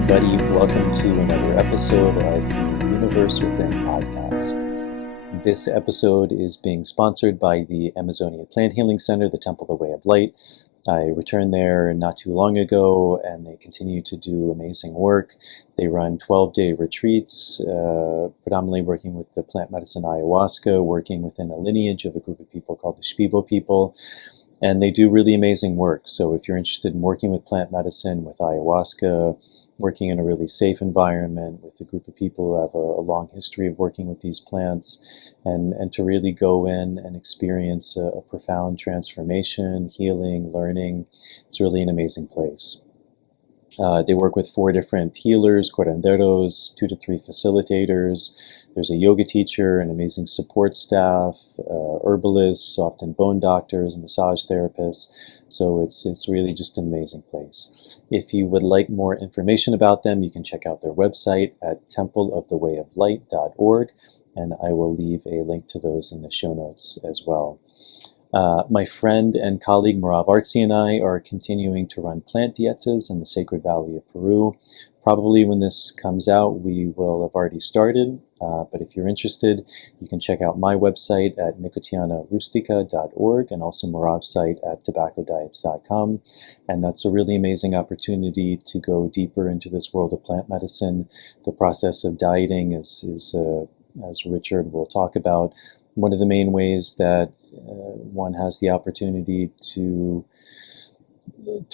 everybody. Welcome to another episode of the Universe Within podcast. This episode is being sponsored by the Amazonian Plant Healing Center, the Temple of the Way of Light. I returned there not too long ago, and they continue to do amazing work. They run 12-day retreats, predominantly working with the plant medicine ayahuasca, working within a lineage of a group of people called the Shipibo people. And they do really amazing work. So if you're interested in working with plant medicine, with ayahuasca, working in a really safe environment with a group of people who have a long history of working with these plants, and to really go in and experience a profound transformation, healing, learning, it's really an amazing place. They work with 4 different healers, curanderos, 2 to 3 facilitators. There's a yoga teacher, an amazing support staff, herbalists, often bone doctors, massage therapists. So it's really just an amazing place. If you would like more information about them, you can check out their website at templeofthewayoflight.org, and I will leave a link to those in the show notes as well. My friend and colleague Merav Artzi and I are continuing to run plant dietas in the Sacred Valley of Peru. Probably when this comes out, we will have already started, but if you're interested, you can check out my website at nicotianarustica.org and also Merav's site at tobaccodiets.com. And that's a really amazing opportunity to go deeper into this world of plant medicine. The process of dieting is as Richard will talk about, one of the main ways that one has the opportunity to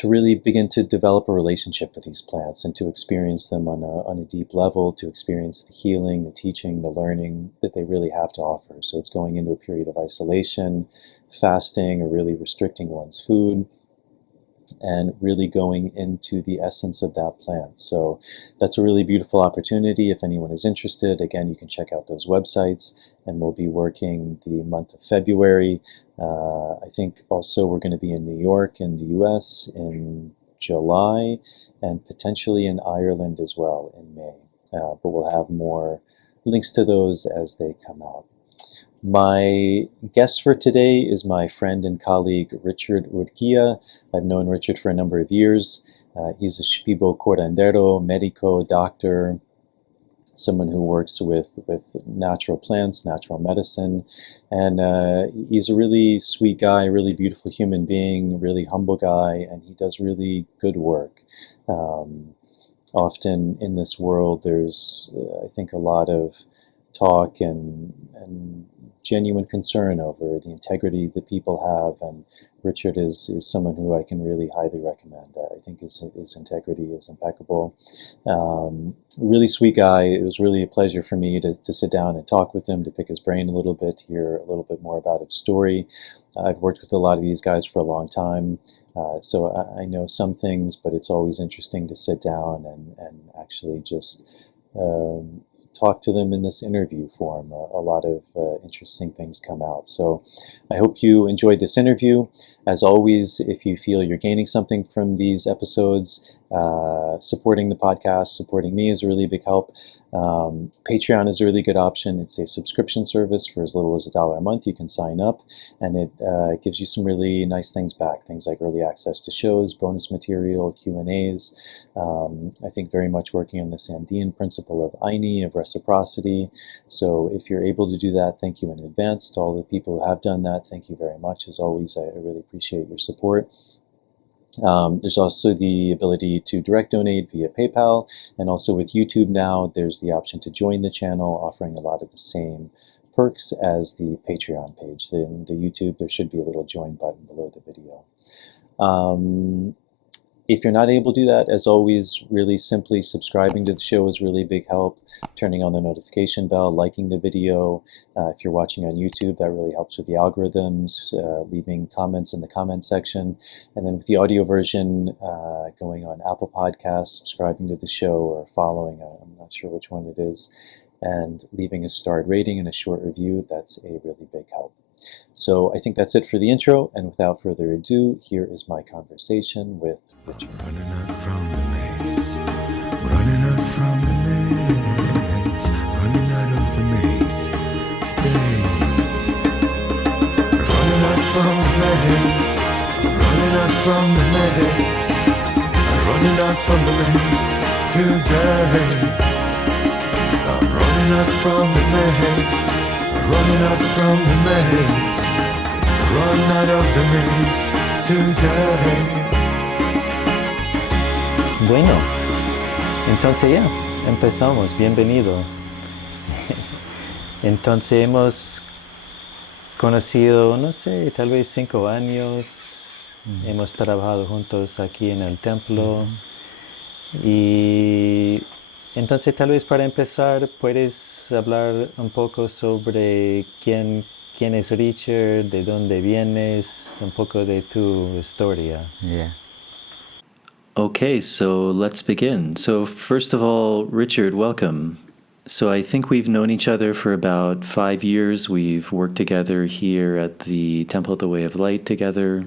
really begin to develop a relationship with these plants and to experience them on a deep level, to experience the healing, the teaching, the learning that they really have to offer. So it's going into a period of isolation, fasting, or really restricting one's food, and really going into the essence of that plant. So that's a really beautiful opportunity. If anyone is interested, again, you can check out those websites, and we'll be working the month of February. I think also we're going to be in New York in the US in July, and potentially in Ireland as well in May. But we'll have more links to those as they come out. My guest for today is my friend and colleague Richard Urquia. I've known Richard for a number of years. He's a Shipibo curandero, medico, doctor, someone who works with natural plants, natural medicine, and he's a really sweet guy, really beautiful human being, really humble guy, and he does really good work. Often in this world, there's, I think, a lot of talk and genuine concern over the integrity that people have, and Richard is someone who I can really highly recommend. I think his integrity is impeccable. Really sweet guy. It was really a pleasure for me to sit down and talk with him, to pick his brain a little bit, to hear a little bit more about his story. I've worked with a lot of these guys for a long time, so I know some things, but it's always interesting to sit down and actually just talk to them in this interview form. A lot of interesting things come out. So I hope you enjoyed this interview. As always, if you feel you're gaining something from these episodes, supporting the podcast, supporting me is a really big help. Patreon is a really good option. It's a subscription service for as little as $1 a month. You can sign up, and it gives you some really nice things back. Things like early access to shows, bonus material, Q&As. I think very much working on this Andean principle of Aini, of reciprocity. So if you're able to do that, thank you in advance. To all the people who have done that, thank you very much. As always, I really appreciate your support. There's also the ability to direct donate via PayPal, and also with YouTube now, there's the option to join the channel, offering a lot of the same perks as the Patreon page. In the YouTube, there should be a little join button below the video. If you're not able to do that, as always, really simply subscribing to the show is really a big help. Turning on the notification bell, liking the video. If you're watching on YouTube, that really helps with the algorithms. Leaving comments in the comment section. And then with the audio version, going on Apple Podcasts, subscribing to the show, or following, I'm not sure which one it is, and leaving a starred rating and a short review, that's a really big help. So I think that's it for the intro, and without further ado, here is my conversation with Richard. Running out from the maze, running out from the maze, running out of the maze today. Running out from the maze, running out from the maze, running out from the maze today. I'm running out from the maze, running out from the maze, run out of the maze today. Bueno, entonces ya, empezamos. Bienvenido. Entonces hemos conocido, no sé, tal vez 5 años. Hemos trabajado juntos aquí en el templo. Y entonces tal vez para empezar puedes hablar un poco sobre quién es Richard, de dónde vienes, un poco de tu historia. Yeah. Okay, so let's begin. So first of all, Richard, welcome. So I think we've known each other for about 5 years. We've worked together here at the Temple of the Way of Light together.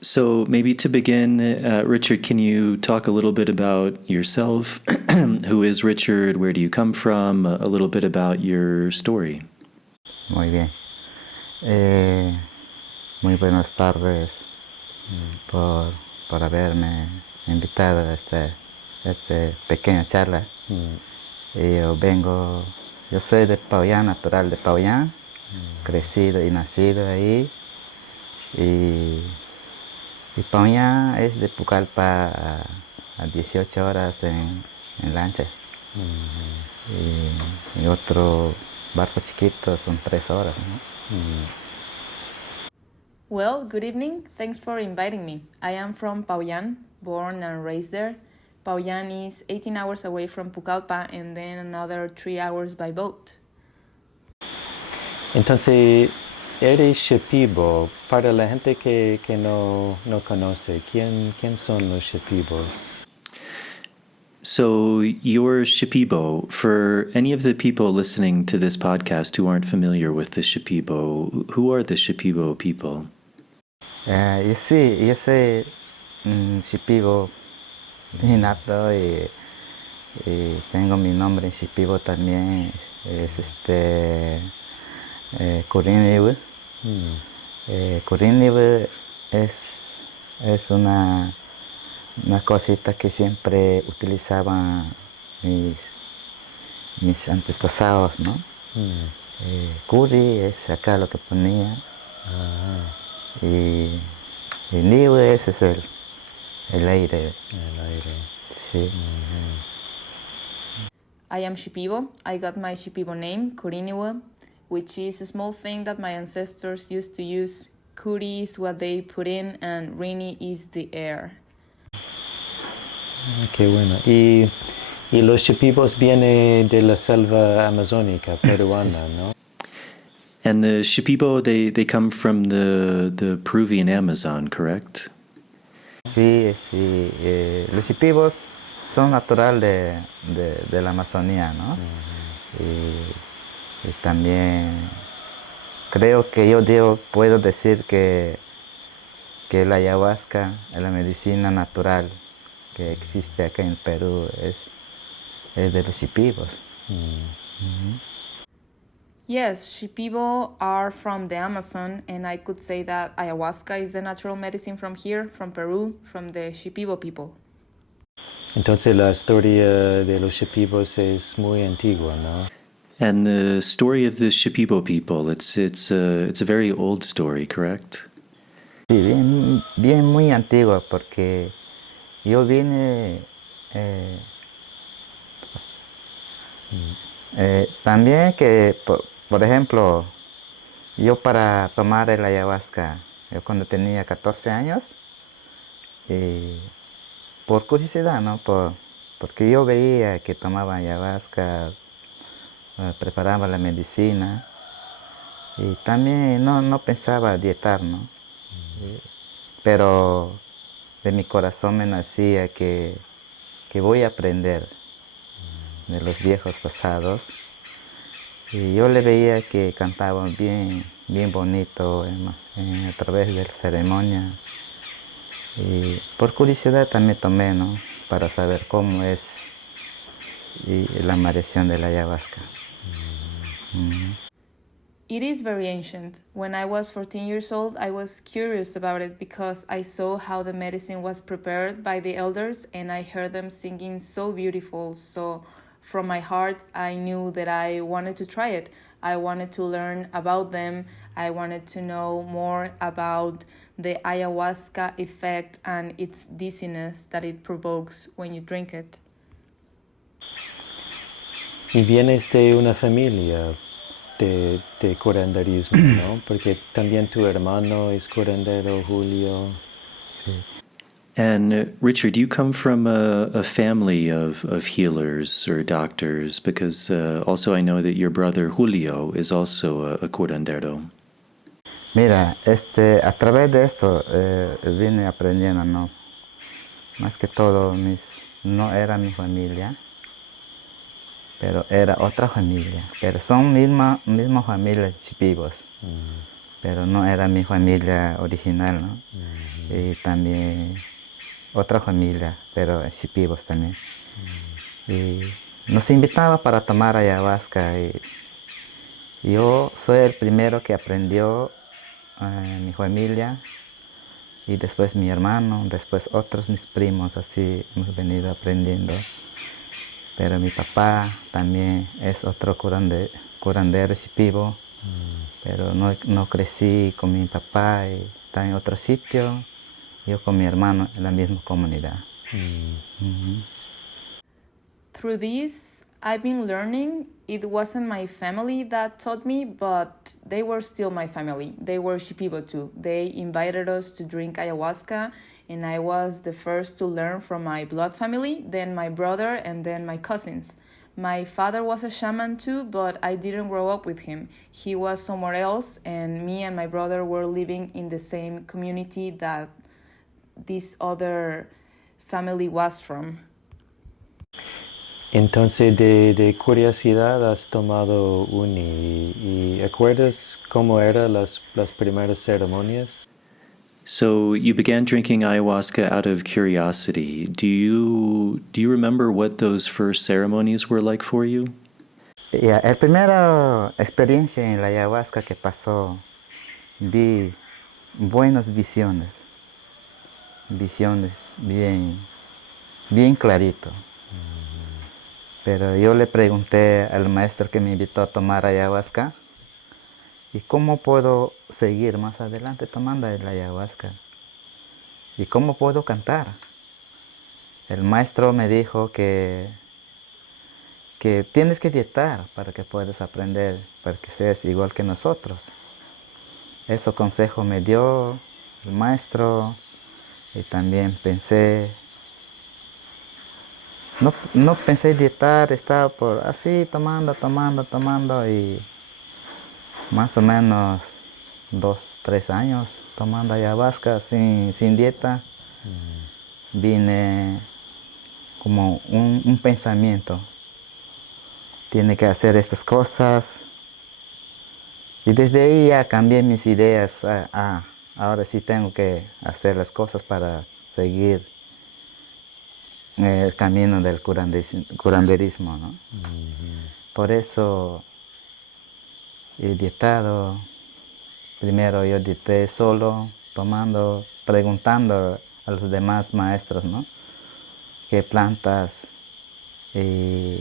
So maybe to begin, Richard, can you talk a little bit about yourself? Who is Richard? Where do you come from? A little bit about your story. Muy bien. Muy buenas tardes por haberme invitado a esta pequeña charla. Yo soy de Pauyán, natural de Pauyán, crecido y nacido ahí. Y Pauyán es de Pucallpa a 18 horas en lancha. Y otro barco chiquito son 3 horas, ¿no? Well, good evening. Thanks for inviting me. I am from Pauyán, born and raised there. Pauyán is 18 hours away from Pucallpa and then another 3 hours by boat. Entonces, eres Shipibo. Para la gente que no conoce, ¿quién son los Shipibos? So you're Shipibo. For any of the people listening to this podcast who aren't familiar with the Shipibo, who are the Shipibo people? Yo soy Shipibo nato y tengo mi nombre en Shipibo también. Es Kurinibu. Kurinibu es una cosita que siempre utilizaban mis antepasados, ¿no? Kuri es acá lo que ponía. Y nibu ese es el aire. Sí. I am Shipibo. I got my Shipibo name, Kuriniwa, which is a small thing that my ancestors used to use. Kuri is what they put in and Rini is the air. Qué bueno. Y los Shipibos vienen de la selva amazónica peruana, ¿no? And the Shipibo, they come from the Peruvian Amazon, correct? Sí. Los Shipibos son natural de la Amazonía, ¿no? Y también creo que puedo decir que la ayahuasca, la medicina natural que existe acá en Perú, es de los Shipibos. Yes, Shipibo are from the Amazon, and I could say that ayahuasca is the natural medicine from here, from Peru, from the Shipibo people. Entonces la historia de los Shipibos es muy antigua, ¿no? And the story of the Shipibo people, it's a very old story, correct? Sí, bien muy antigua, porque yo vine también que, por ejemplo, yo para tomar el ayahuasca, yo cuando tenía 14 años, por curiosidad, ¿no? Porque yo veía que tomaban ayahuasca, preparaba la medicina, y también no pensaba dietar, ¿no? Pero de mi corazón me nacía que voy a aprender de los viejos pasados. Y yo le veía que cantaban bien bonito a través de la ceremonia. Y por curiosidad también tomé, ¿no? Para saber cómo es la maldición de la ayahuasca. It is very ancient. When I was 14 years old, I was curious about it because I saw how the medicine was prepared by the elders and I heard them singing so beautiful. So from my heart, I knew that I wanted to try it. I wanted to learn about them. I wanted to know more about the ayahuasca effect and its dizziness that it provokes when you drink it. Y vienes de una familia de curanderismo, ¿no? Porque también tu hermano es curandero, Julio. Sí. And Richard, you come from a family of healers or doctors, because also I know that your brother Julio is also a curandero. Mira, a través de esto vine aprendiendo, ¿no? Más que todo, no era mi familia, pero era otra familia. Pero son misma familia, Shipibos. Pero no era mi familia original, ¿no? Y también otra familia, pero Shipibos también. Y nos invitaba para tomar ayahuasca. Y yo soy el primero que aprendió en mi familia. Y después mi hermano, después otros mis primos, así hemos venido aprendiendo. Pero mi papá también es otro curandero Shipibo, pero no crecí con mi papá y está en otro sitio, yo con mi hermano en la misma comunidad. Through this, I've been learning. It wasn't my family that taught me, but they were still my family. They were Shipibo too. They invited us to drink ayahuasca, and I was the first to learn from my blood family, then my brother, and then my cousins. My father was a shaman too, but I didn't grow up with him. He was somewhere else, and me and my brother were living in the same community that this other family was from. Entonces, de curiosidad has tomado y ¿acuerdas cómo eran las primeras ceremonias? So you began drinking ayahuasca out of curiosity. Do you remember what those first ceremonies were like for you? Yeah, la primera experiencia en la ayahuasca que pasó, vi buenas visiones bien clarito. Pero yo le pregunté al maestro que me invitó a tomar ayahuasca, ¿y cómo puedo seguir más adelante tomando la ayahuasca? ¿Y cómo puedo cantar? El maestro me dijo que tienes que dietar para que puedas aprender, para que seas igual que nosotros. Ese consejo me dio el maestro y también pensé. No pensé dietar, estaba por así tomando y más o menos 2-3 años tomando ayahuasca sin dieta. Vine como un pensamiento, tiene que hacer estas cosas y desde ahí ya cambié mis ideas. Ahora sí tengo que hacer las cosas para seguir el camino del curanderismo, ¿no? Por eso he dietado. Primero yo dieté solo, tomando, preguntando a los demás maestros, ¿no? ¿Qué plantas? Y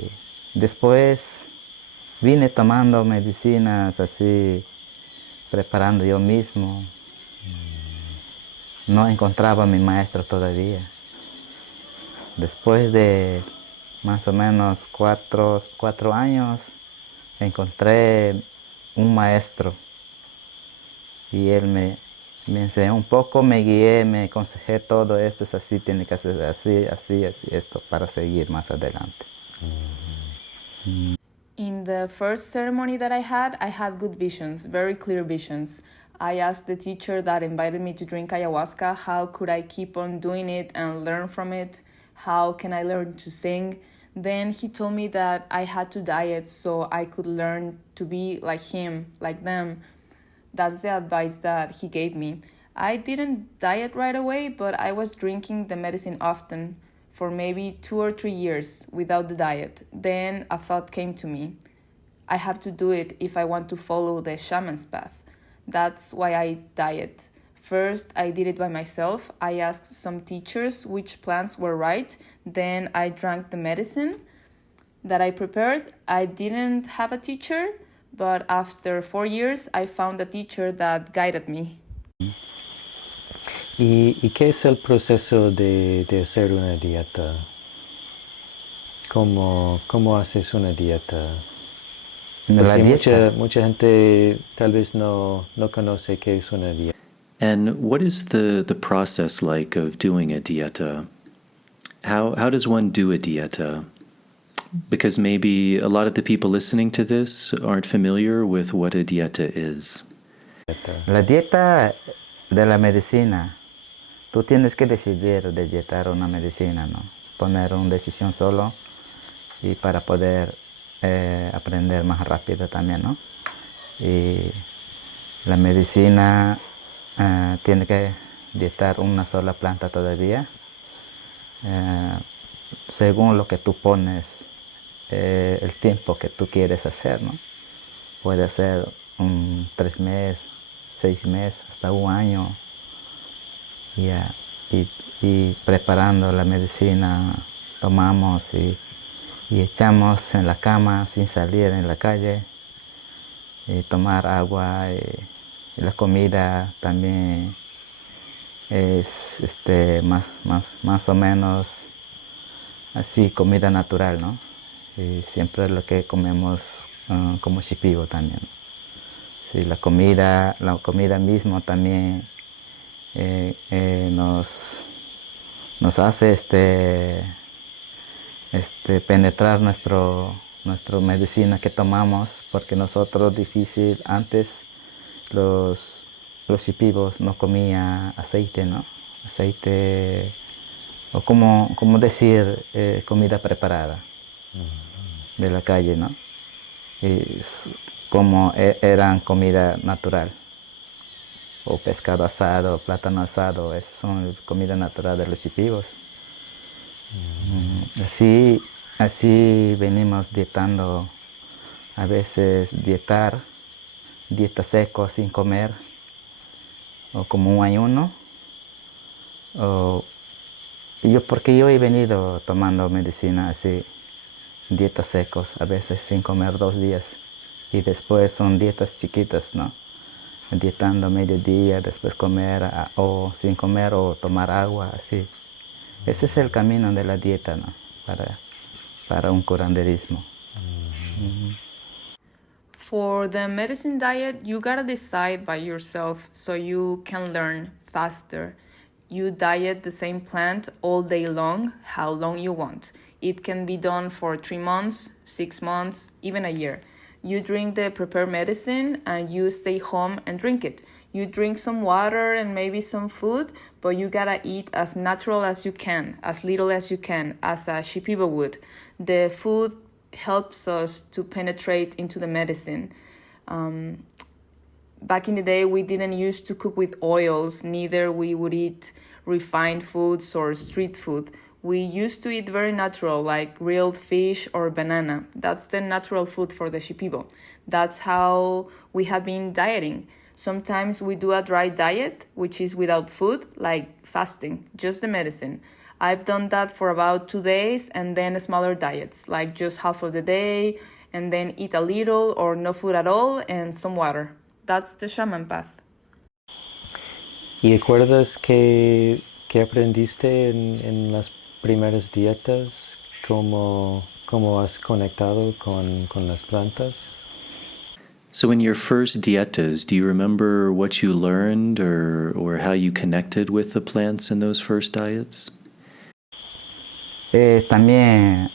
después vine tomando medicinas así, preparando yo mismo. No encontraba a mi maestro todavía. Después de más o menos 4 años, encontré un maestro y él me enseñó un poco, me guié, me aconsejé todo esto, es así, tiene que hacer así, esto para seguir más adelante. In the first ceremony that I had good visions, very clear visions. I asked the teacher that invited me to drink ayahuasca, how could I keep on doing it and learn from it? How can I learn to sing? Then he told me that I had to diet so I could learn to be like him, like them. That's the advice that he gave me. I didn't diet right away, but I was drinking the medicine often for maybe 2 or 3 years without the diet. Then a thought came to me. I have to do it if I want to follow the shaman's path. That's why I diet. First, I did it by myself. I asked some teachers which plants were right. Then I drank the medicine that I prepared. I didn't have a teacher, but after 4 years, I found a teacher that guided me. ¿Y qué es el proceso de hacer una dieta? ¿Cómo haces una dieta? La dieta. Mucha gente tal vez no conoce qué es una dieta. And what is the process like of doing a dieta? How does one do a dieta? Because maybe a lot of the people listening to this aren't familiar with what a dieta is. La dieta de la medicina. Tú tienes que decidir de dietar una medicina, ¿no? Poner una decisión solo y para poder aprender más rápido también, ¿no? Y la medicina tiene que dietar una sola planta todavía, según lo que tú pones, el tiempo que tú quieres hacer, ¿no? Puede ser 3 meses, 6 meses, hasta 1 año. Y preparando la medicina, tomamos y echamos en la cama sin salir en la calle, y tomar agua, y la comida también es más o menos así, comida natural, ¿no? Y siempre lo que comemos como Shipibo también. Sí, la comida mismo también nos hace penetrar nuestra medicina que tomamos, porque nosotros difícil antes los Shipibos no comía aceite, ¿no? Aceite, o como decir, comida preparada de la calle, ¿no? Y como eran comida natural, o pescado asado, plátano asado, esas son comida natural de los Shipibos. Así venimos dietando, a veces dieta seco sin comer, o como un ayuno, porque yo he venido tomando medicina así, dietas secos, a veces sin comer 2 días, y después son dietas chiquitas, ¿no? Dietando mediodía, después comer, o sin comer, o tomar agua, así. Ese es el camino de la dieta, ¿no? Para un curanderismo. For the medicine diet, you gotta decide by yourself so you can learn faster. You diet the same plant all day long, how long you want. It can be done for 3 months, 6 months, even a year. You drink the prepared medicine and you stay home and drink it. You drink some water and maybe some food, but you gotta eat as natural as you can, as little as you can, as a Shipibo would. The food helps us to penetrate into the medicine. Back in the day, we didn't used to cook with oils, neither we would eat refined foods or street food. We used to eat very natural, like grilled fish or banana. That's the natural food for the Shipibo. That's how we have been dieting. Sometimes we do a dry diet, which is without food, like fasting, just the medicine. I've done that for about 2 days, and then smaller diets, like just half of the day, and then eat a little or no food at all, and some water. That's the shaman path. ¿Y recuerdas que aprendiste en las primeras dietas? ¿Cómo has conectado con las plantas? So in your first dietas, do you remember what you learned or how you connected with the plants in those first diets? También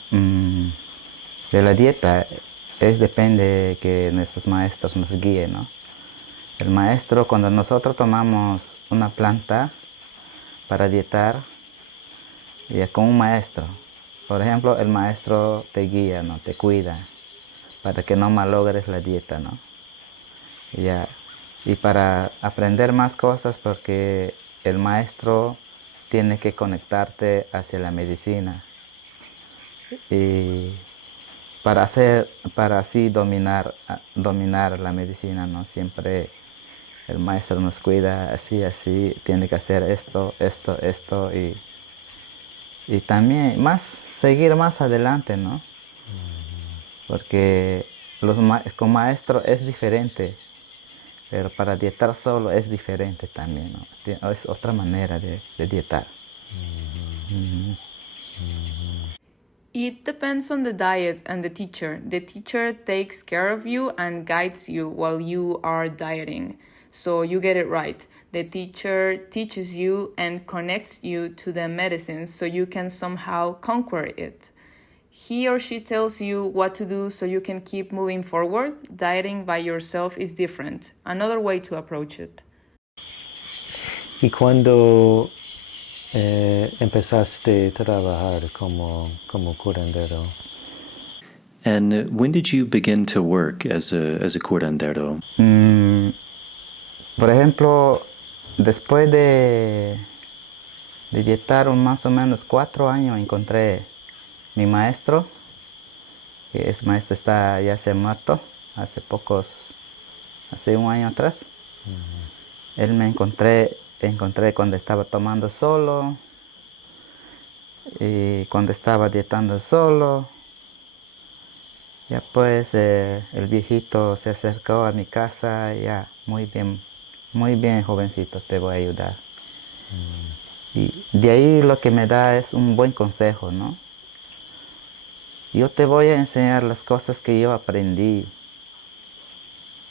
de la dieta depende que nuestros maestros nos guíen, ¿no? El maestro, cuando nosotros tomamos una planta para dietar, ya con un maestro, por ejemplo, el maestro te guía, ¿no? Te cuida para que no malogres la dieta, ¿no? Y para aprender más cosas, porque el maestro tiene que conectarte hacia la medicina. Y para así dominar la medicina, ¿no? Siempre el maestro nos cuida así, tiene que hacer esto, y también seguir más adelante, ¿no? Porque con maestro es diferente, pero para dietar solo es diferente también, ¿no? Es otra manera de dietar. It depends on the diet and the teacher. The teacher takes care of you and guides you while you are dieting. So you get it right. The teacher teaches you and connects you to the medicine so you can somehow conquer it. He or she tells you what to do so you can keep moving forward. Dieting by yourself is different. Another way to approach it. ¿Y cuando empezaste a trabajar como curandero? And when did you begin to work as a curandero? Por ejemplo, después de dietar más o menos 4 años, encontré mi maestro, que ese maestro ya se ha muerto hace un año atrás. Él me encontré cuando estaba tomando solo y cuando estaba dietando solo. Ya pues el viejito se acercó a mi casa, ya muy bien jovencito, te voy a ayudar. Y de ahí lo que me da es un buen consejo, ¿no? Yo te voy a enseñar las cosas que yo aprendí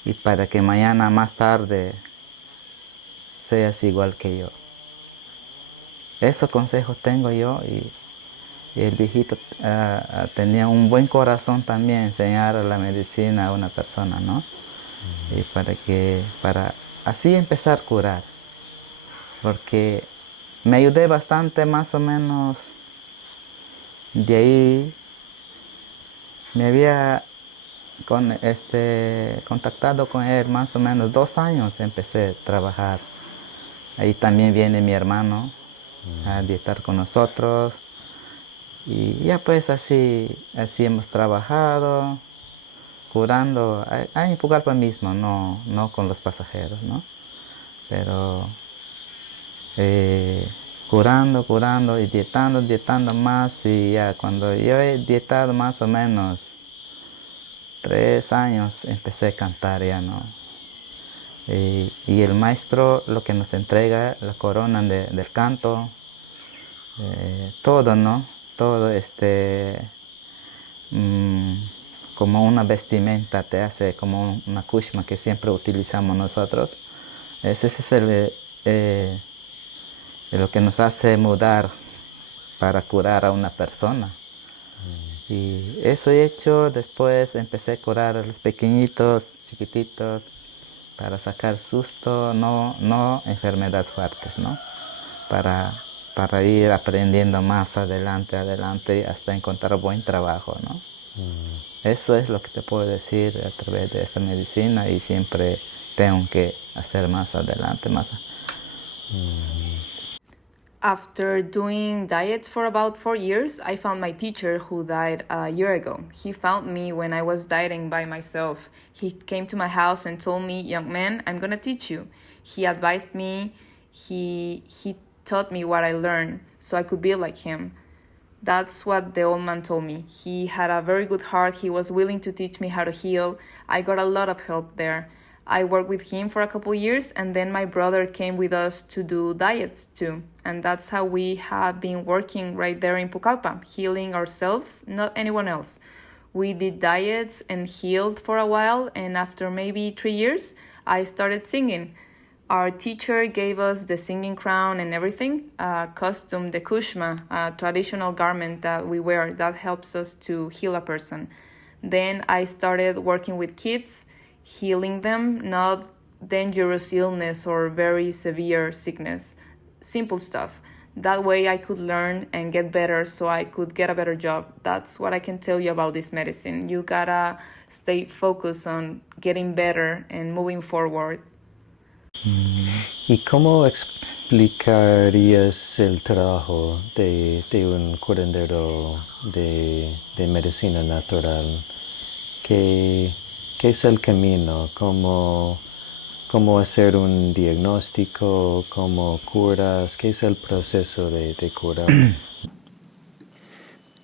y para que mañana más tarde seas igual que yo. Esos consejos tengo yo y el viejito tenía un buen corazón también, enseñar la medicina a una persona, ¿no? Y para así empezar a curar. Porque me ayudé bastante, más o menos. De ahí me había contactado con él más o menos 2 años, empecé a trabajar. Ahí también viene mi hermano a dietar con nosotros. Y ya pues así hemos trabajado, curando, en Pucallpa mismo, no con los pasajeros, ¿no? Pero curando y dietando más, y ya cuando yo he dietado más o menos 3 años empecé a cantar ya, ¿no? Y el maestro lo que nos entrega, la corona del canto, todo, ¿no? Todo como una vestimenta, te hace como una kushma que siempre utilizamos nosotros. Ese es lo que nos hace mudar para curar a una persona. Y eso he hecho, después empecé a curar a los pequeñitos, chiquititos, para sacar susto, no enfermedades fuertes, ¿no? Para ir aprendiendo más adelante hasta encontrar buen trabajo, ¿no? Eso es lo que te puedo decir a través de esta medicina, y siempre tengo que hacer más adelante, After doing diets for about 4 years, I found my teacher who died a year ago. He found me when I was dieting by myself. He came to my house and told me, "Young man, I'm gonna teach you." He advised me, he taught me what I learned so I could be like him. That's what the old man told me. He had a very good heart. He was willing to teach me how to heal. I got a lot of help there. I worked with him for a couple years, and then my brother came with us to do diets too. And that's how we have been working right there in Pucallpa, healing ourselves, not anyone else. We did diets and healed for a while, and after maybe 3 years, I started singing. Our teacher gave us the singing crown and everything, costume, the kushma, a traditional garment that we wear that helps us to heal a person. Then I started working with kids, healing them, not dangerous illness or very severe sickness, simple stuff. That way I could learn and get better so I could get a better job. That's what I can tell you about this medicine. You gotta stay focused on getting better and moving forward. ¿Y cómo explicarías el trabajo de un curandero de medicina natural? ¿Qué es el camino? ¿Cómo hacer un diagnóstico? ¿Cómo curas? ¿Qué es el proceso de curar?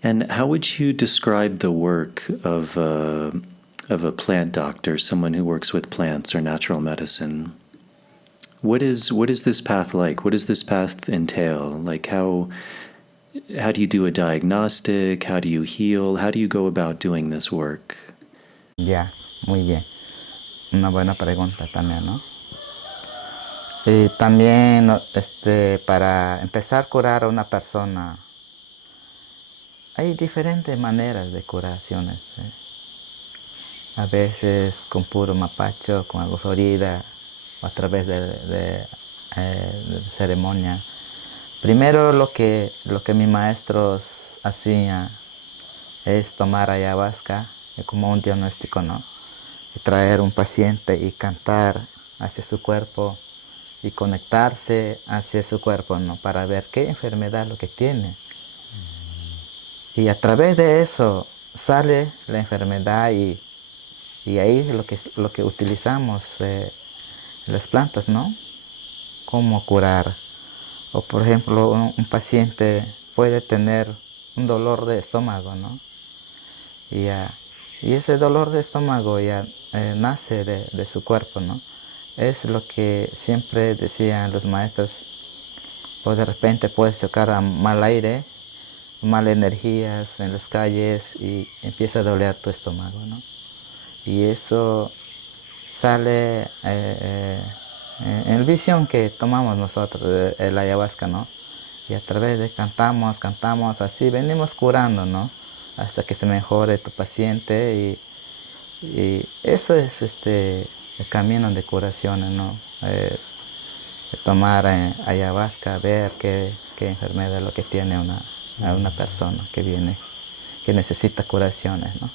And how would you describe the work of a plant doctor, someone who works with plants or natural medicine? What is this path like? What does this path entail? Like how do you do a diagnostic? How do you heal? How do you go about doing this work? Ya, muy bien. Una buena pregunta también, ¿no? Y también, para empezar a curar a una persona, hay diferentes maneras de curaciones. A veces con puro mapacho, con agua florida, o a través de ceremonia. Primero lo que mis maestros hacían es tomar ayahuasca como un diagnóstico, ¿no? Y traer un paciente y cantar hacia su cuerpo y conectarse hacia su cuerpo, ¿no? Para ver qué enfermedad es lo que tiene. Y a través de eso sale la enfermedad y ahí es lo que utilizamos las plantas, ¿no? Cómo curar. O por ejemplo, un paciente puede tener un dolor de estómago, ¿no? Y ese dolor de estómago ya nace de su cuerpo, ¿no? Es lo que siempre decían los maestros. O de repente puedes chocar a mal aire, malas energías en las calles y empieza a doler tu estómago, ¿no? Y eso sale en la visión que tomamos nosotros, el ayahuasca, ¿no? Y a través de cantamos, así venimos curando, ¿no? Hasta que se mejore tu paciente y eso es el camino de curación, ¿no? Tomar ayahuasca, ver qué enfermedad es lo que tiene una persona que viene, que necesita curaciones, ¿no?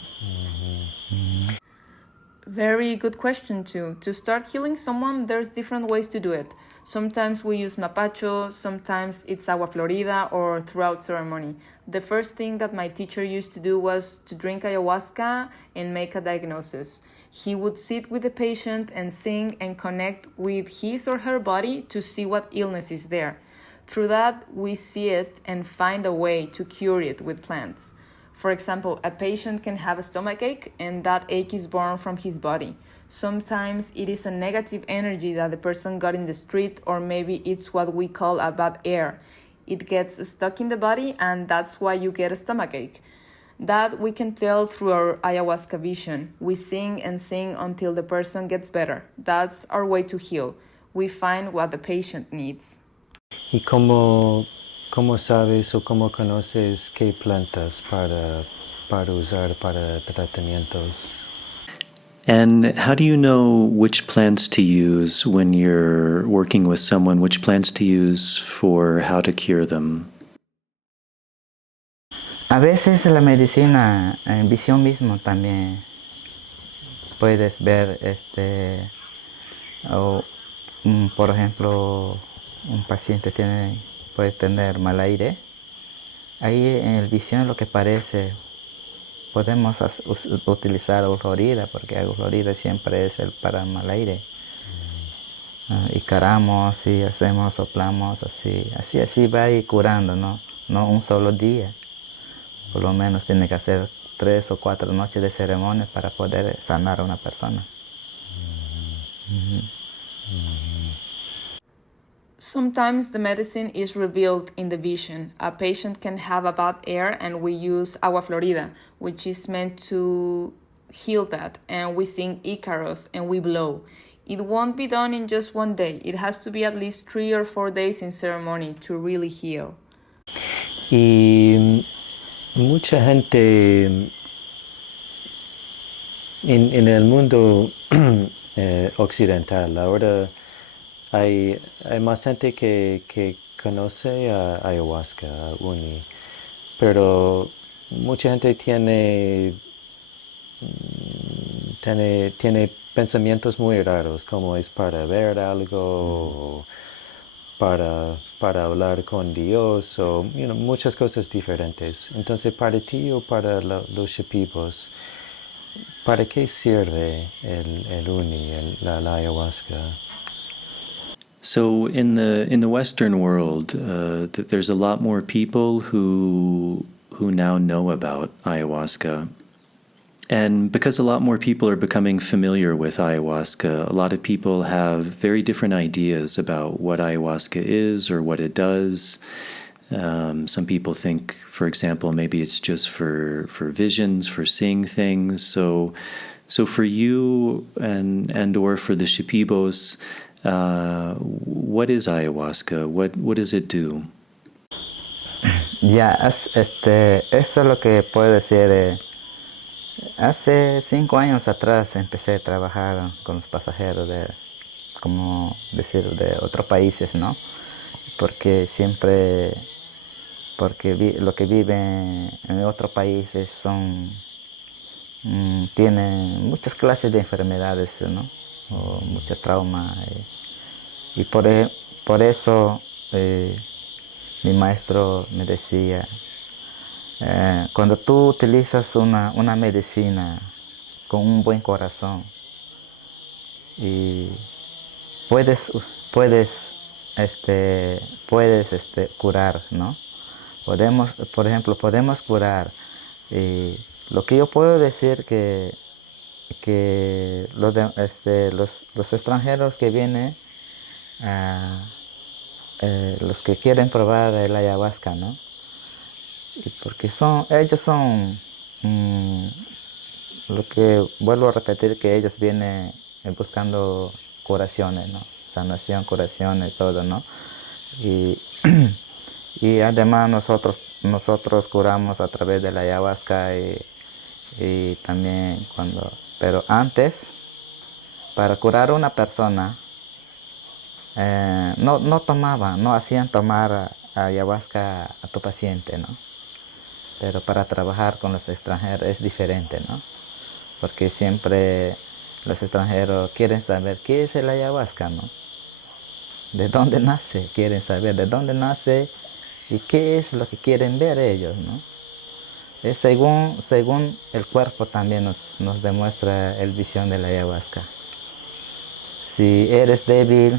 Very good question too. To start healing someone, there's different ways to do it. Sometimes we use mapacho, sometimes it's agua florida or throughout ceremony. The first thing that my teacher used to do was to drink ayahuasca and make a diagnosis. He would sit with the patient and sing and connect with his or her body to see what illness is there. Through that, we see it and find a way to cure it with plants. For example, a patient can have a stomach ache and that ache is born from his body. Sometimes it is a negative energy that the person got in the street, or maybe it's what we call a bad air. It gets stuck in the body and that's why you get a stomach ache. That we can tell through our ayahuasca vision. We sing and sing until the person gets better. That's our way to heal. We find what the patient needs. ¿Y cómo sabes o cómo conoces qué plantas para usar para tratamientos? And how do you know which plants to use when you're working with someone, which plants to use for how to cure them? A veces la medicina, en visión mismo también puedes ver, por ejemplo, un paciente puede tener mal aire. Ahí en el visión lo que parece, podemos utilizar agua florida, porque agua florida siempre es el para mal aire. Y caramos y hacemos, soplamos, así va a ir curando, ¿no? No un solo día. Por lo menos tiene que hacer 3 o 4 noches de ceremonia para poder sanar a una persona. Sometimes the medicine is revealed in the vision. A patient can have a bad air and we use agua florida, which is meant to heal that, and we sing Icaros and we blow. It won't be done in just one day. It has to be at least 3 or 4 days in ceremony to really heal. Y mucha gente en el mundo occidental ahora hay más gente que conoce a ayahuasca, a uni, pero mucha gente tiene pensamientos muy raros, como es para ver algo, o para hablar con Dios o muchas cosas diferentes. Entonces, para ti o para los Shipibos, ¿para qué sirve el uni, la ayahuasca? So in the Western world, there's a lot more people who now know about ayahuasca. And because a lot more people are becoming familiar with ayahuasca, a lot of people have very different ideas about what ayahuasca is or what it does. Some people think, for example, maybe it's just for visions, for seeing things. So for you and or for the Shipibos, what is ayahuasca? What does it do? Ya, eso es lo que puedo decir. Hace 5 años atrás empecé a trabajar con los pasajeros de otros países, ¿no? Porque lo que viven en otros países tienen muchas clases de enfermedades, ¿no? O mucho trauma. Y por eso mi maestro me decía, cuando tú utilizas una medicina con un buen corazón y puedes curar, ¿no? Por ejemplo, podemos curar. Lo que yo puedo decir que los extranjeros que vienen, los que quieren probar el ayahuasca, ¿no? Porque ellos son, lo que vuelvo a repetir, que ellos vienen buscando curaciones, ¿no? Sanación, curaciones, todo, ¿no? Y además nosotros curamos a través de la ayahuasca y también pero antes, para curar a una persona, no hacían tomar ayahuasca a tu paciente, ¿no? Pero para trabajar con los extranjeros es diferente, ¿no? Porque siempre los extranjeros quieren saber qué es el ayahuasca, ¿no? ¿De dónde nace? Quieren saber de dónde nace y qué es lo que quieren ver ellos, ¿no? Es según el cuerpo también nos demuestra el visión de la ayahuasca. Si eres débil,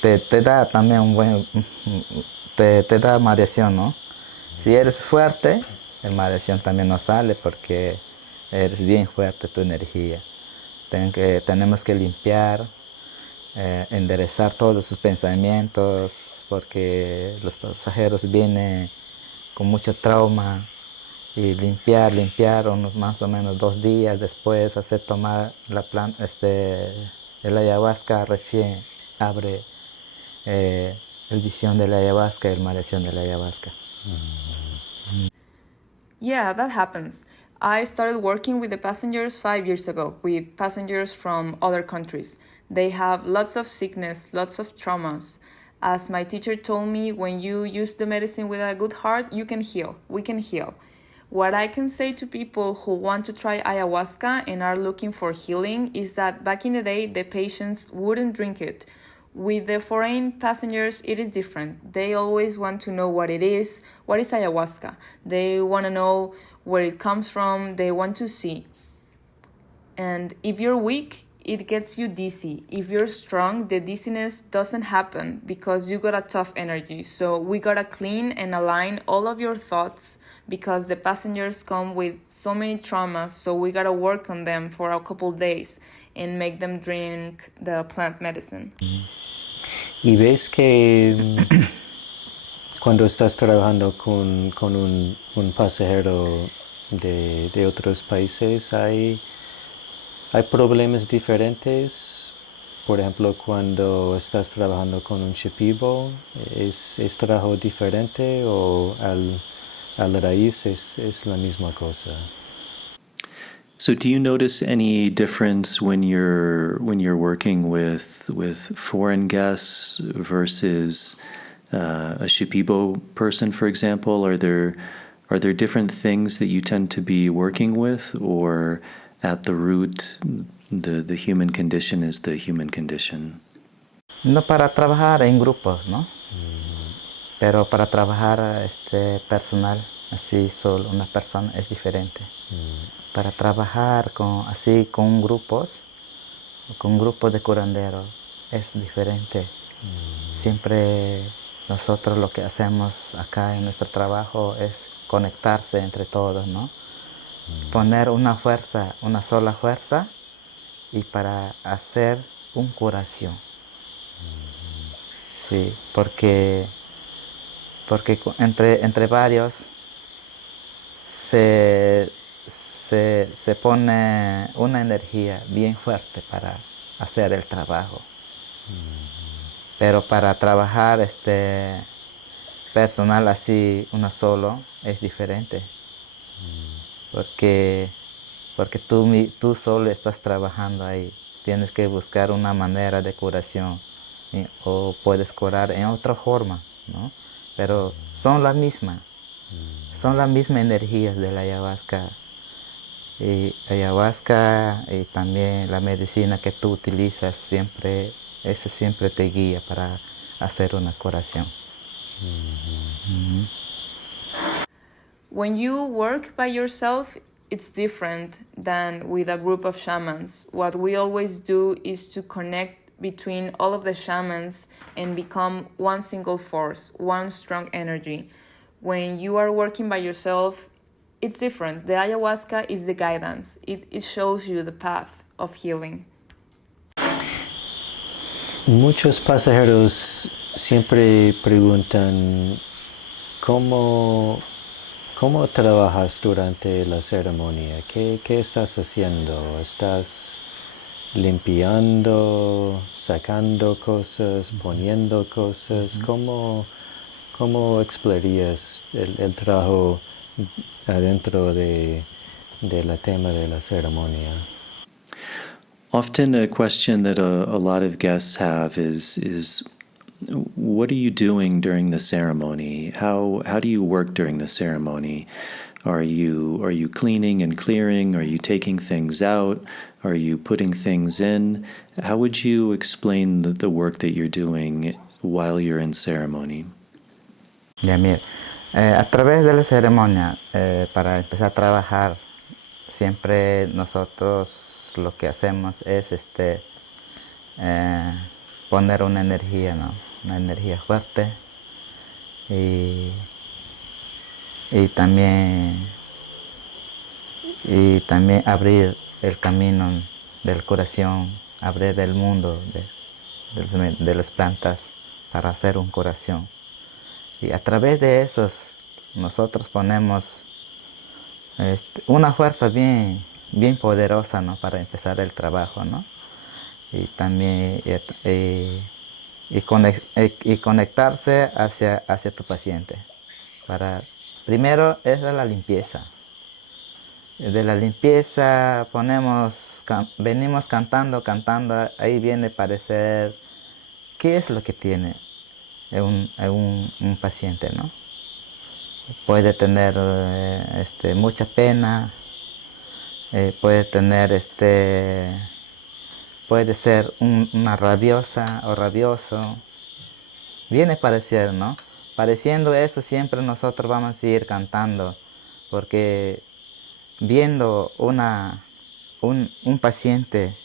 te da también te da mareación, ¿no? Si eres fuerte, el mareación también no sale porque eres bien fuerte tu energía. Tenemos que limpiar, enderezar todos sus pensamientos, porque los pasajeros vienen con mucho trauma, y limpiar más o menos 2 días después, hacer tomar la planta, el ayahuasca recién abre el visión de la ayahuasca, el mareación de la ayahuasca. Yeah, that happens. I started working with the passengers 5 years ago, with passengers from other countries. They have lots of sickness, lots of traumas. As my teacher told me, when you use the medicine with a good heart, you can heal. We can heal. What I can say to people who want to try ayahuasca and are looking for healing is that back in the day, the patients wouldn't drink it. With the foreign passengers, it is different. They always want to know what it is. What is ayahuasca? They want to know where it comes from. They want to see. And if you're weak, it gets you dizzy. If you're strong, the dizziness doesn't happen because you got a tough energy. So we gotta clean and align all of your thoughts because the passengers come with so many traumas. So we gotta work on them for a couple days and make them drink the plant medicine. Y ves que cuando estás trabajando con un pasajero de otros países, hay problemas diferentes. Por ejemplo, cuando estás trabajando con un Shipibo, ¿es trabajo diferente o al raíz es la misma cosa? So do you notice any difference when you're working with foreign guests versus a Shipibo person, for example? Are there different things that you tend to be working with, or at the root the human condition is the human condition? No para trabajar en grupos, ¿no? Pero para trabajar personal, así solo una persona es diferente. Para trabajar con grupos de curanderos es diferente. Siempre nosotros lo que hacemos acá en nuestro trabajo es conectarse entre todos, ¿no? Poner una fuerza, una sola fuerza, y para hacer una curación. Sí, porque entre varios se pone una energía bien fuerte para hacer el trabajo. Pero para trabajar personal así, uno solo, es diferente. Porque tú solo estás trabajando ahí. Tienes que buscar una manera de curación. O puedes curar en otra forma, ¿no? Pero son las mismas energías de la ayahuasca. Y también la medicina que tú utilizas siempre te guía para hacer una curación. When you work by yourself, it's different than with a group of shamans. What we always do is to connect between all of the shamans and become one single force, one strong energy. When you are working by yourself, it's different. The ayahuasca is the guidance. It shows you the path of healing. Muchos pasajeros siempre preguntan cómo trabajas durante la ceremonia. ¿Qué estás haciendo? ¿Estás limpiando, sacando cosas, poniendo cosas? ¿Cómo explicarías el trabajo adentro de la tema de la ceremonia? Often a question that a lot of guests have is what are you doing during the ceremony? How do you work during the ceremony? Are you cleaning and clearing? Are you taking things out? Are you putting things in? How would you explain the work that you're doing while you're in ceremony? Ya, mira, a través de la ceremonia, para empezar a trabajar, siempre nosotros lo que hacemos es poner una energía, ¿no? Una energía fuerte, y también abrir el camino de la curación, abrir el mundo de las plantas para hacer una curación. Y a través de esos nosotros ponemos una fuerza bien poderosa, ¿no? Para empezar el trabajo, ¿no? Y también conectarse hacia tu paciente. Primero es la limpieza. De la limpieza venimos cantando, ahí viene a parecer qué es lo que tiene un paciente, ¿no? Puede tener mucha pena, puede tener puede ser una rabiosa o rabioso. Viene a parecer, ¿no? Pareciendo eso, siempre nosotros vamos a seguir cantando, porque viendo un paciente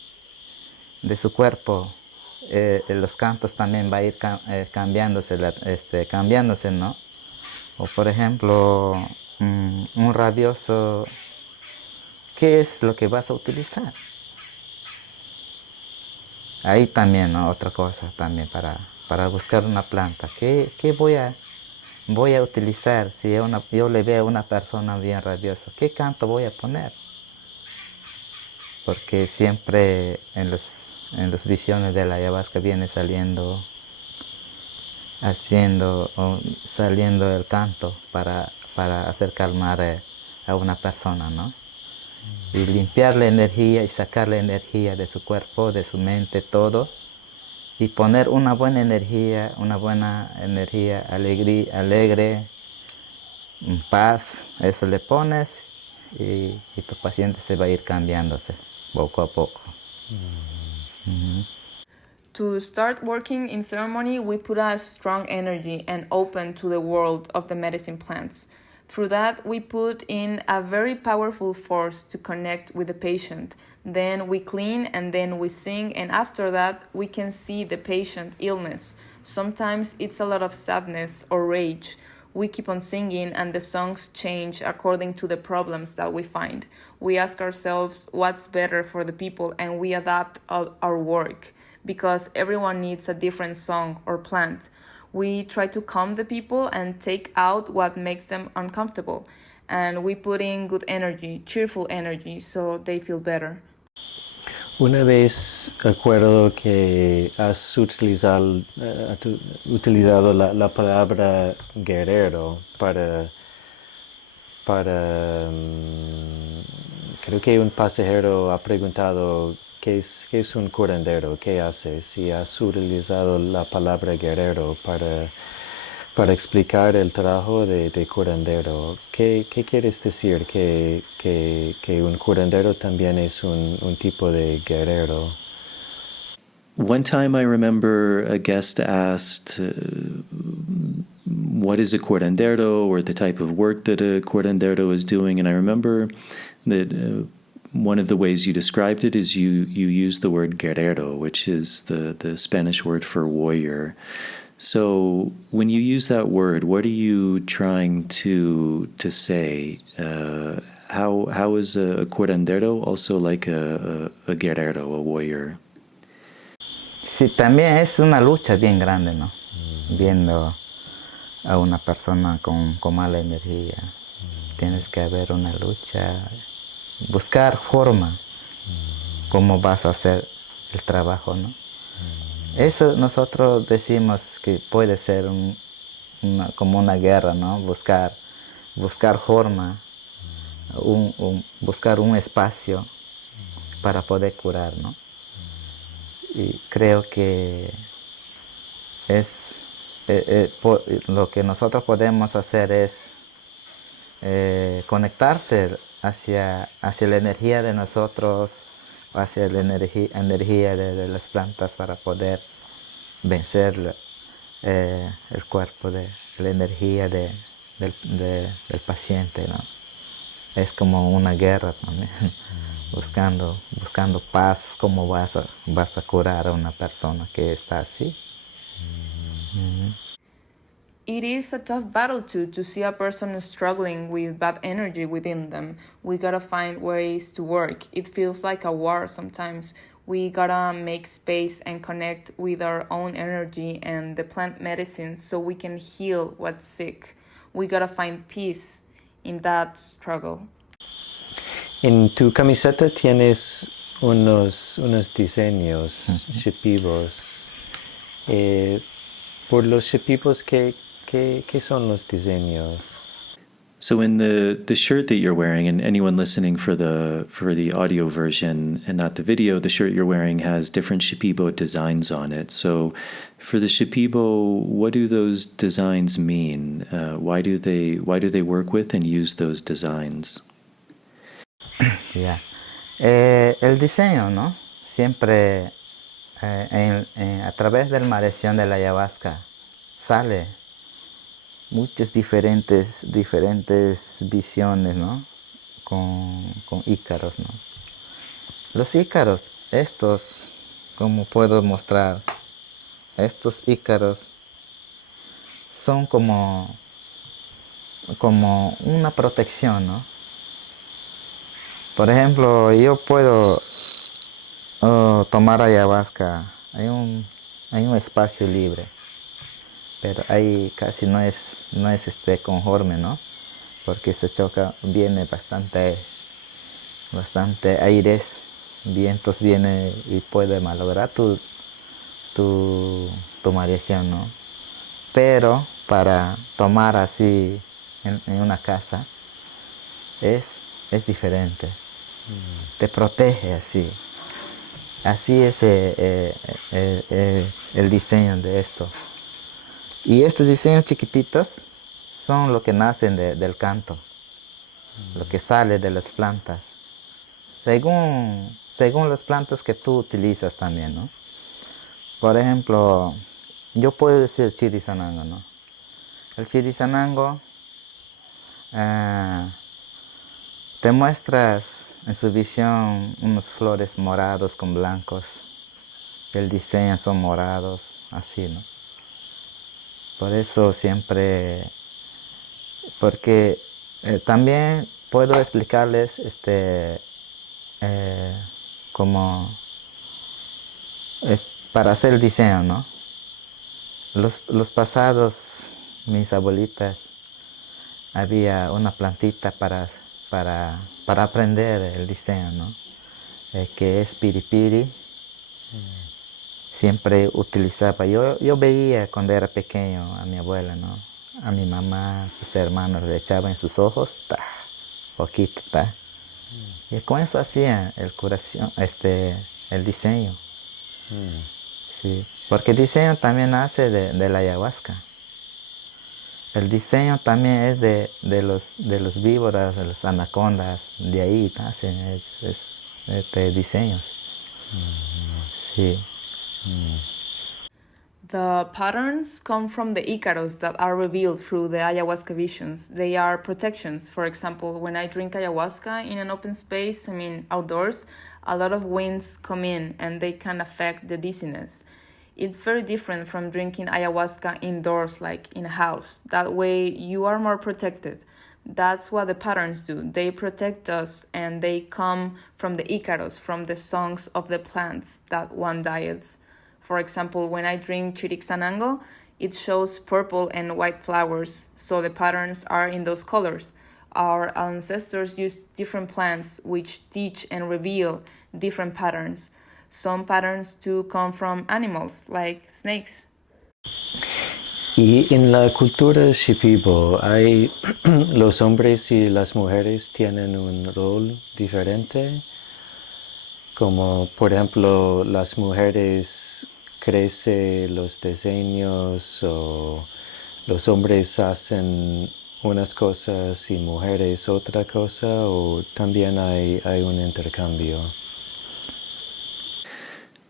de su cuerpo, los cantos también va a ir cambiándose, ¿no? O por ejemplo, un rabioso, ¿qué es lo que vas a utilizar? Ahí también, ¿no? Otra cosa también para buscar una planta. ¿Qué voy a utilizar si yo le veo a una persona bien rabiosa? ¿Qué canto voy a poner? Porque siempre en las visiones de la ayahuasca viene saliendo el canto para hacer calmar a una persona, ¿no? Y limpiar la energía y sacar la energía de su cuerpo, de su mente, todo. Y poner una buena energía alegre, paz. Eso le pones y tu paciente se va a ir cambiándose poco a poco. To start working in ceremony, we put a strong energy and open to the world of the medicine plants. Through that, we put in a very powerful force to connect with the patient. Then we clean and then we sing, and after that, we can see the patient illness. Sometimes it's a lot of sadness or rage. We keep on singing and the songs change according to the problems that we find. We ask ourselves what's better for the people and we adapt our work because everyone needs a different song or plant. We try to calm the people and take out what makes them uncomfortable. And we put in good energy, cheerful energy, so they feel better. Una vez recuerdo que has utilizado la palabra guerrero para creo que un pasajero ha preguntado ¿qué es un curandero? ¿Qué hace? Si has utilizado la palabra guerrero para explicar el trabajo de curandero, ¿qué quieres decir? ¿Que un curandero también es un tipo de guerrero? One time I remember a guest asked, what is a curandero, or the type of work that a curandero is doing, and I remember that one of the ways you described it is you use the word guerrero, which is the Spanish word for warrior. So when you use that word, what are you trying to say? How is a curandero also like a guerrero, a warrior? Sí, también es una lucha bien grande, ¿no? Viendo a una persona con mala energía. Tienes que haber una lucha, buscar forma, cómo vas a hacer el trabajo, ¿no? Eso nosotros decimos que puede ser como una guerra, ¿no? Buscar forma, buscar un espacio para poder curar, ¿no? Y creo que lo que nosotros podemos hacer es conectarse hacia la energía de nosotros, hacia la energía de las plantas para poder vencer el cuerpo, la energía del paciente, ¿no? Es como una guerra también, buscando paz, cómo vas a curar a una persona que está así. It is a tough battle to see a person struggling with bad energy within them. We gotta find ways to work. It feels like a war sometimes. We gotta make space and connect with our own energy and the plant medicine so we can heal what's sick. We gotta find peace in that struggle. En tu camiseta tienes unos diseños shipibos. Por los shipibos, ¿qué son los diseños? So in the shirt that you're wearing, and anyone listening for the audio version and not the video, the shirt you're wearing has different Shapibo designs on it. So for the Shapibo, what do those designs mean? Why do they work with and use those designs? Yeah. El diseño, ¿no? Siempre a través del maldición de la ayahuasca sale muchas diferentes visiones, ¿no? Con ícaros, ¿no? Los ícaros, estos, como puedo mostrar, estos ícaros son como una protección, ¿no? Por ejemplo, yo puedo tomar ayahuasca, hay un espacio libre, pero ahí casi no es conforme, ¿no? Porque se choca, viene bastante aires, vientos viene y puede malograr tu maldición, ¿no? Pero para tomar así en una casa es diferente. Te protege así. Así es el diseño de esto. Y estos diseños chiquititos son lo que nacen del canto, lo que sale de las plantas, según las plantas que tú utilizas también, ¿no? por ejemplo, yo puedo decir chirisanango, ¿no? El chirisanango te muestras en su visión unos flores morados con blancos. El diseño son morados, así, ¿no? Por eso siempre, porque también puedo explicarles como para hacer el diseño, ¿no? Los pasados, mis abuelitas, había una plantita para aprender el diseño, ¿no? Que es piripiri. Siempre utilizaba, yo veía cuando era pequeño a mi abuela, ¿no? A mi mamá, sus hermanos le echaban en sus ojos, ta, poquito, ta. Y con eso hacían el curación, el diseño. Sí, porque el diseño también nace de la ayahuasca. El diseño también es de los víboras, de los anacondas, de ahí nacen diseños. Sí. The patterns come from the Icaros that are revealed through the ayahuasca visions. They are protections. For example, when I drink ayahuasca in an open space, outdoors, a lot of winds come in and they can affect the dizziness. It's very different from drinking ayahuasca indoors, like in a house. That way you are more protected. That's what the patterns do. They protect us and they come from the Icaros, from the songs of the plants that one diets. For example, when I drink chiricsanango, it shows purple and white flowers, so the patterns are in those colors. Our ancestors used different plants which teach and reveal different patterns. Some patterns too come from animals, like snakes. Y en la cultura Shipibo, los hombres y las mujeres tienen un rol diferente, como por ejemplo las mujeres crecen los diseños o los hombres hacen unas cosas y mujeres otra cosa, o también hay un intercambio.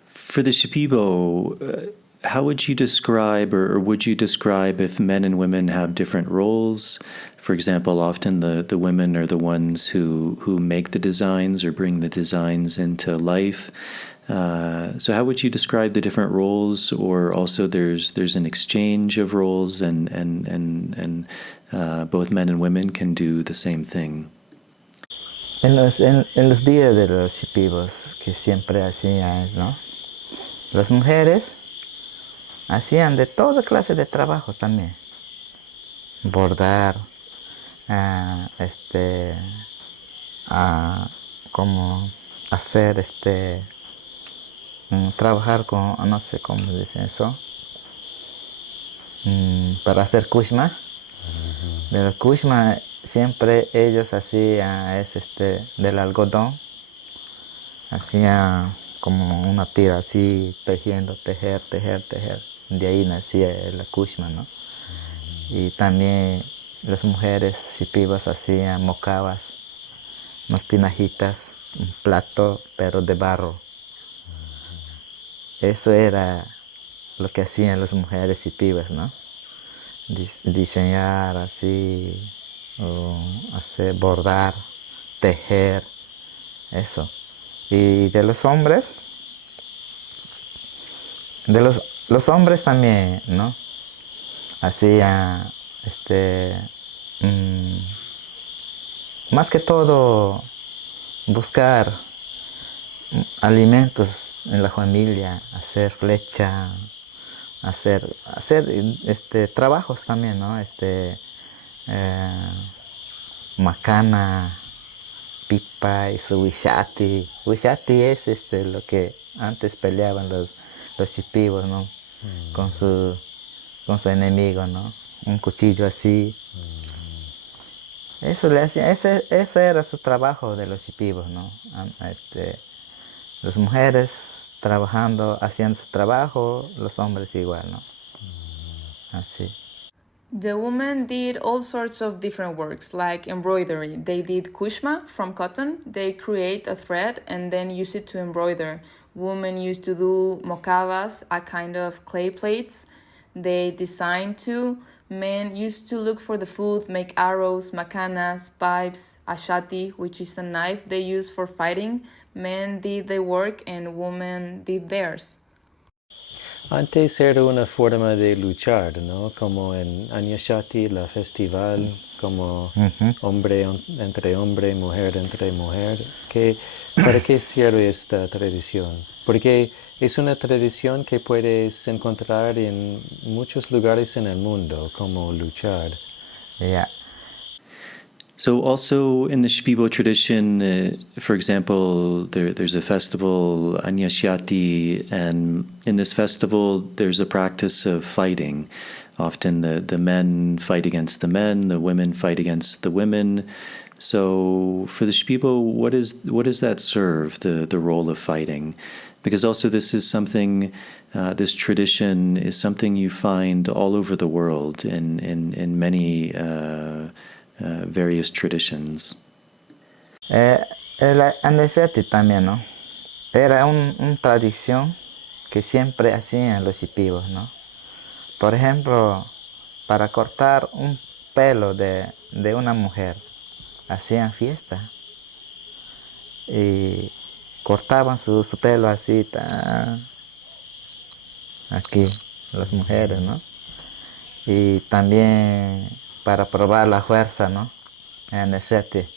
For the Shapibo, how would you describe, or would you describe if men and women have different roles? For example, often the women are the ones who make the designs or bring the designs into life. So how would you describe the different roles? Or also there's an exchange of roles, and both men and women can do the same thing. En los días de los Shipibos, que siempre hacían, ¿no? Las mujeres hacían de toda clase de trabajos también. Bordar, como hacer, trabajar con, no sé cómo dicen eso, para hacer kushma. De la kushma siempre ellos hacían, del algodón, hacían como una tira así, tejiendo, tejer. De ahí nacía la kushma, ¿no? Y también las mujeres shipibas hacían mocavas, unas tinajitas, un plato, pero de barro. Eso era lo que hacían las mujeres shipibas, ¿no? Diseñar así, hacer, bordar, tejer, eso. Y de los hombres, los hombres también, ¿no? Hacían, más que todo, buscar alimentos en la familia, hacer flecha, hacer trabajos también, ¿no? Macana, pipa y su wishati. Wishati es lo que antes peleaban los shipibos, ¿no? Con su enemigo, ¿no? Un cuchillo así. Eso le hacían, ese era su trabajo de los shipibos, ¿no? Las mujeres trabajando, haciendo su trabajo, los hombres igual, ¿no? Así. The women did all sorts of different works, like embroidery. They did kushma from cotton. They create a thread and then use it to embroider. Women used to do mocavas, a kind of clay plates. They designed too. Men used to look for the food, make arrows, macanas, pipes, ashati, which is a knife they use for fighting. Men did their work and women did theirs. Antes era una forma de luchar, ¿no? Como en Anyashati, la festival, como hombre entre hombre, mujer entre mujer. ¿Para qué sirve esta tradición? Porque es una tradición que puedes encontrar en muchos lugares en el mundo, como luchar. Yeah. So also in the Shipibo tradition, for example, there's a festival, Anyashyati, and in this festival there's a practice of fighting. Often the men fight against the men, the women fight against the women. So for the Shipibo, what does that serve, the role of fighting? Because also this is something, this tradition is something you find all over the world in many various traditions. El andesete también, ¿no? Era una tradición que siempre hacían los shipibos, ¿no? Por ejemplo, para cortar un pelo de una mujer, hacían fiesta y cortaban su pelo así, aquí, las mujeres, ¿no? Y también para probar la fuerza, ¿no? En el sete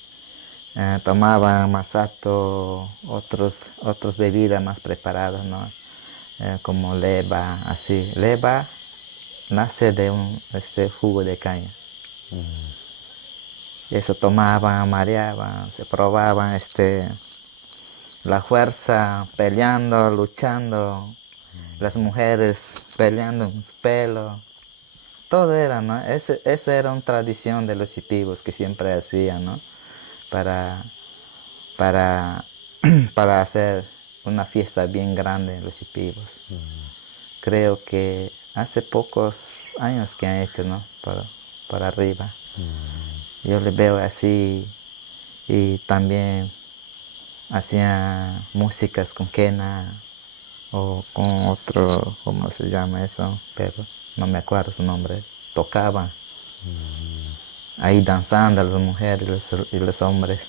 tomaban masato, otras bebidas más preparadas, ¿no? Como leva, así. Leva nace de un jugo de caña. Y eso tomaban, mareaban, se probaban la fuerza, peleando, luchando, las mujeres peleando en su pelo. Todo era, ¿no? Esa era una tradición de los shipibos que siempre hacían, ¿no? Para hacer una fiesta bien grande en los shipibos. Creo que hace pocos años que han hecho, ¿no? Para arriba. Yo le veo así y también hacían músicas con quena o con otro, ¿cómo se llama eso? Pero no me acuerdo su nombre. Tocaban ahí danzando las mujeres y los hombres,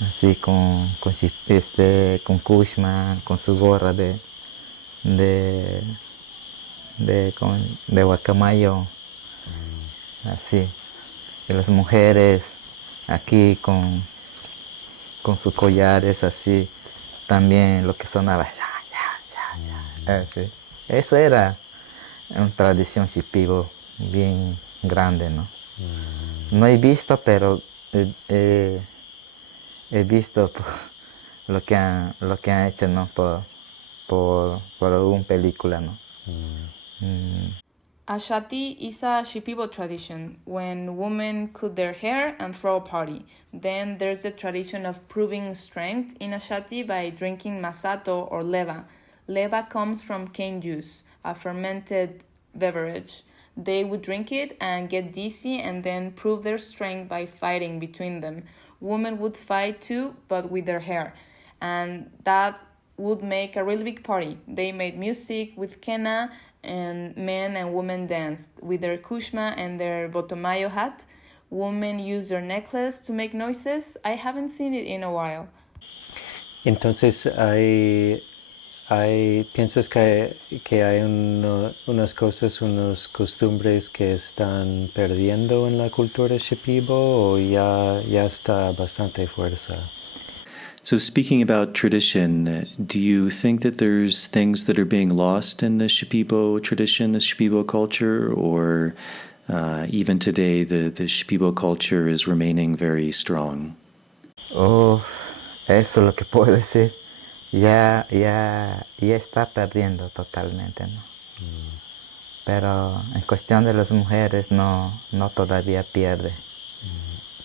así con kushma, con su gorra de guacamayo, así. Y las mujeres aquí con sus collares así, también lo que sonaba, así. Eso era una tradición shipibo bien grande, ¿no? No he visto, pero he visto lo que han hecho, ¿no? Por una película, ¿no? Ashati is a Shipibo tradition when women cut their hair and throw a party. Then there's the tradition of proving strength in Ashati by drinking masato or leva. Leva comes from cane juice, a fermented beverage. They would drink it and get dizzy and then prove their strength by fighting between them. Women would fight too, but with their hair. And that would make a really big party. They made music with kena, and men and women danced with their kushma and their botomayo hat. Women used their necklace to make noises. I haven't seen it in a while. Entonces ¿piensas que hay unas cosas, unas costumbres que están perdiendo en la cultura Shipibo o ya está bastante fuerza? So speaking about tradition, do you think that there's things that are being lost in the Shipibo tradition, the Shipibo culture, or even today the Shipibo culture is remaining very strong? Oh, eso es lo que puedo decir. Ya está perdiendo totalmente, ¿no? Pero en cuestión de las mujeres no todavía pierde.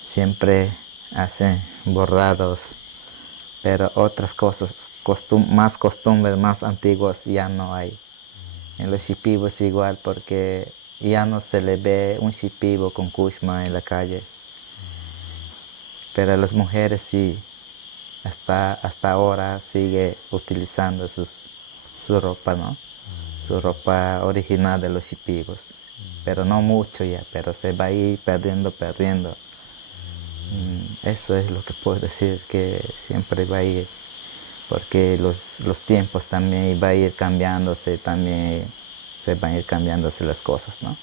Siempre hacen borrados, pero otras cosas, más costumbres más antiguas ya no hay. En los shipibos igual, porque ya no se le ve un shipibo con kushma en la calle. Pero las mujeres sí, hasta ahora sigue utilizando su ropa, ¿no? Su ropa original de los shipibos. Pero no mucho ya, pero se va a ir perdiendo. Eso es lo que puedo decir, que siempre va a ir, porque los tiempos también va a ir cambiándose, también se van a ir cambiándose las cosas, ¿no?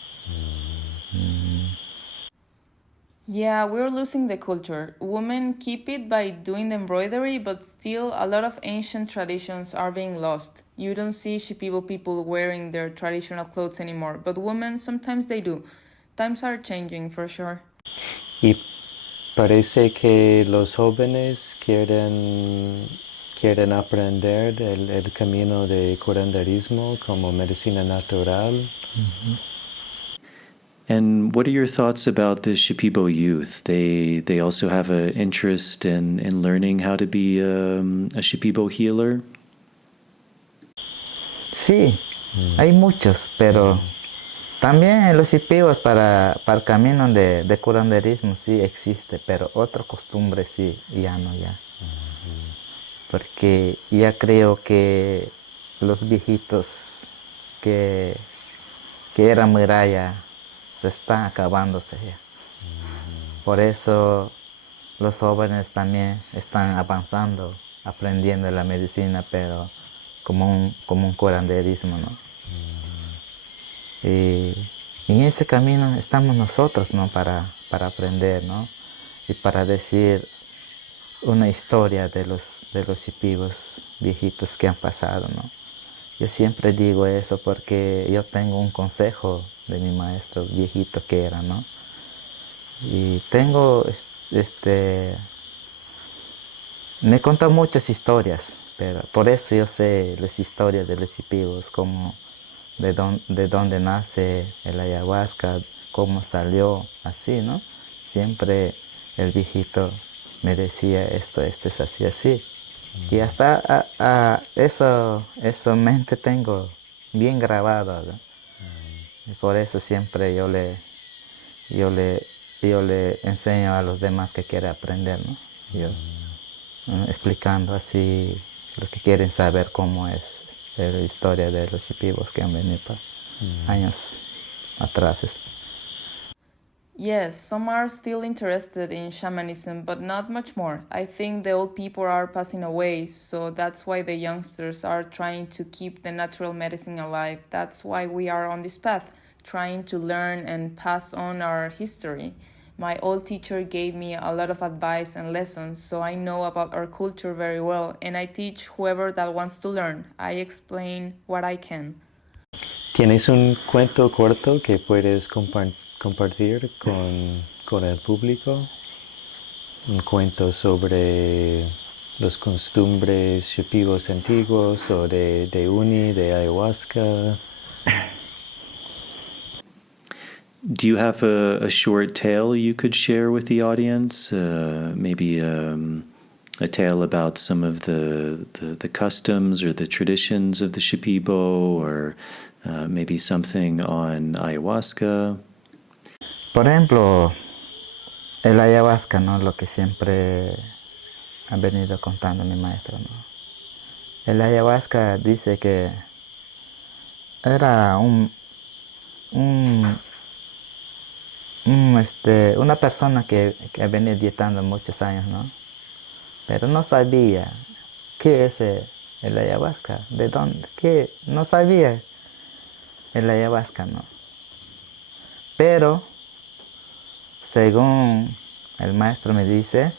Yeah, we're losing the culture. Women keep it by doing the embroidery, but still a lot of ancient traditions are being lost. You don't see Shipibo people wearing their traditional clothes anymore, but women sometimes they do. Times are changing for sure. Y parece que los jóvenes quieren aprender el camino de curanderismo como medicina natural. And what are your thoughts about the Shipibo youth? They also have an interest in learning how to be a Shipibo healer? Sí, hay muchos, pero también los shipibos para el camino de curanderismo sí existe, pero otra costumbre sí, ya no, ya. Porque ya creo que los viejitos que eran muralla se están acabándose ya. Por eso los jóvenes también están avanzando, aprendiendo la medicina, pero como un curanderismo, ¿no? Y en ese camino estamos nosotros, ¿no? Para aprender, ¿no? Y para decir una historia de los shipibos viejitos que han pasado, ¿no? Yo siempre digo eso porque yo tengo un consejo de mi maestro viejito que era, ¿no? Y tengo, me contó muchas historias, pero por eso yo sé las historias de los shipibos, como de dónde nace el ayahuasca, cómo salió, así, ¿no? Siempre el viejito me decía esto es así, así. Y hasta eso mente tengo bien grabado, ¿no? Y por eso siempre yo le enseño a los demás que quieren aprender, ¿no? Yo explicando así lo que quieren saber cómo es la historia de los shipibos que han venido años atrás. Yes, some are still interested in shamanism, but not much more. I think the old people are passing away, so that's why the youngsters are trying to keep the natural medicine alive. That's why we are on this path, trying to learn and pass on our history. My old teacher gave me a lot of advice and lessons, so I know about our culture very well, and I teach whoever that wants to learn. I explain what I can. ¿Tienes un cuento corto que puedes compartir con el público? Un cuento sobre los costumbres shipibos antiguos o de uni, de ayahuasca. Do you have a short tale you could share with the audience? Maybe a tale about some of the customs or the traditions of the Shipibo, or maybe something on ayahuasca? Por ejemplo, el ayahuasca, ¿no? Lo que siempre ha venido contando mi maestro, ¿no? El ayahuasca dice que era una persona que venía dietando muchos años, ¿no? Pero no sabía qué es el ayahuasca, de dónde, qué, no sabía el ayahuasca, ¿no? Pero, según el maestro me dice,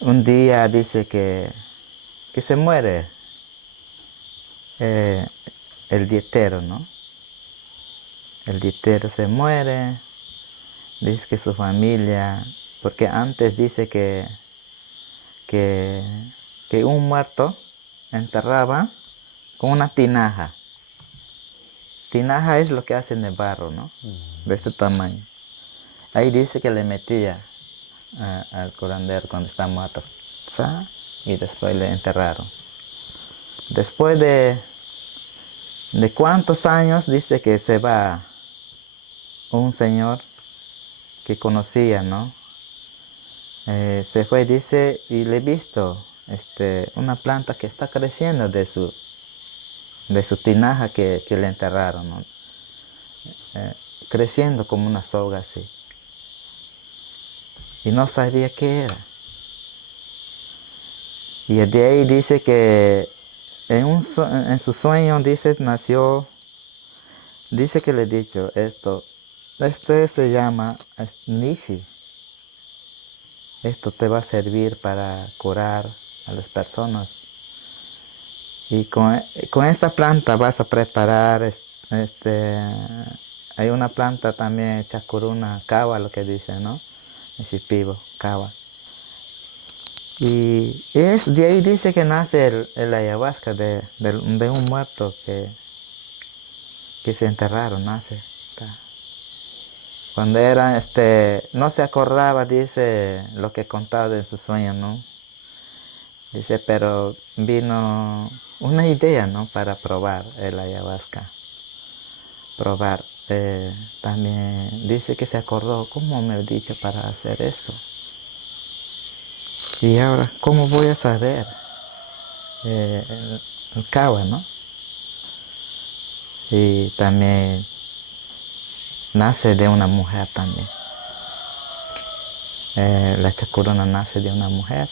un día dice que se muere el dietero, ¿no? El dietero se muere, dice que su familia, porque antes dice que un muerto enterraba con una tinaja. Tinaja es lo que hacen de barro, ¿no? De este tamaño. Ahí dice que le metía al curandero cuando está muerto. Y después le enterraron. Después de cuántos años dice que se va un señor que conocía, ¿no? Se fue, dice, y le he visto una planta que está creciendo de su tinaja que le enterraron, ¿no? Creciendo como una soga así. Y no sabía qué era. Y de ahí dice que en su sueño, dice, nació, dice que le he dicho esto se llama Nishi. Esto te va a servir para curar a las personas. Y con esta planta vas a preparar, hay una planta también, chacuruna, kawa, lo que dice, ¿no? Shipibo, kawa. Y de ahí dice que nace el ayahuasca de un muerto que se enterraron, nace. Cuando era, no se acordaba, dice, lo que contaba en su sueño, ¿no? Dice, pero vino una idea, ¿no? Para probar el ayahuasca. Probar. También dice que se acordó, ¿cómo me he dicho para hacer esto? Y ahora, ¿cómo voy a saber? El kawa, ¿no? Y también nace de una mujer también. La chacuruna nace de una mujer.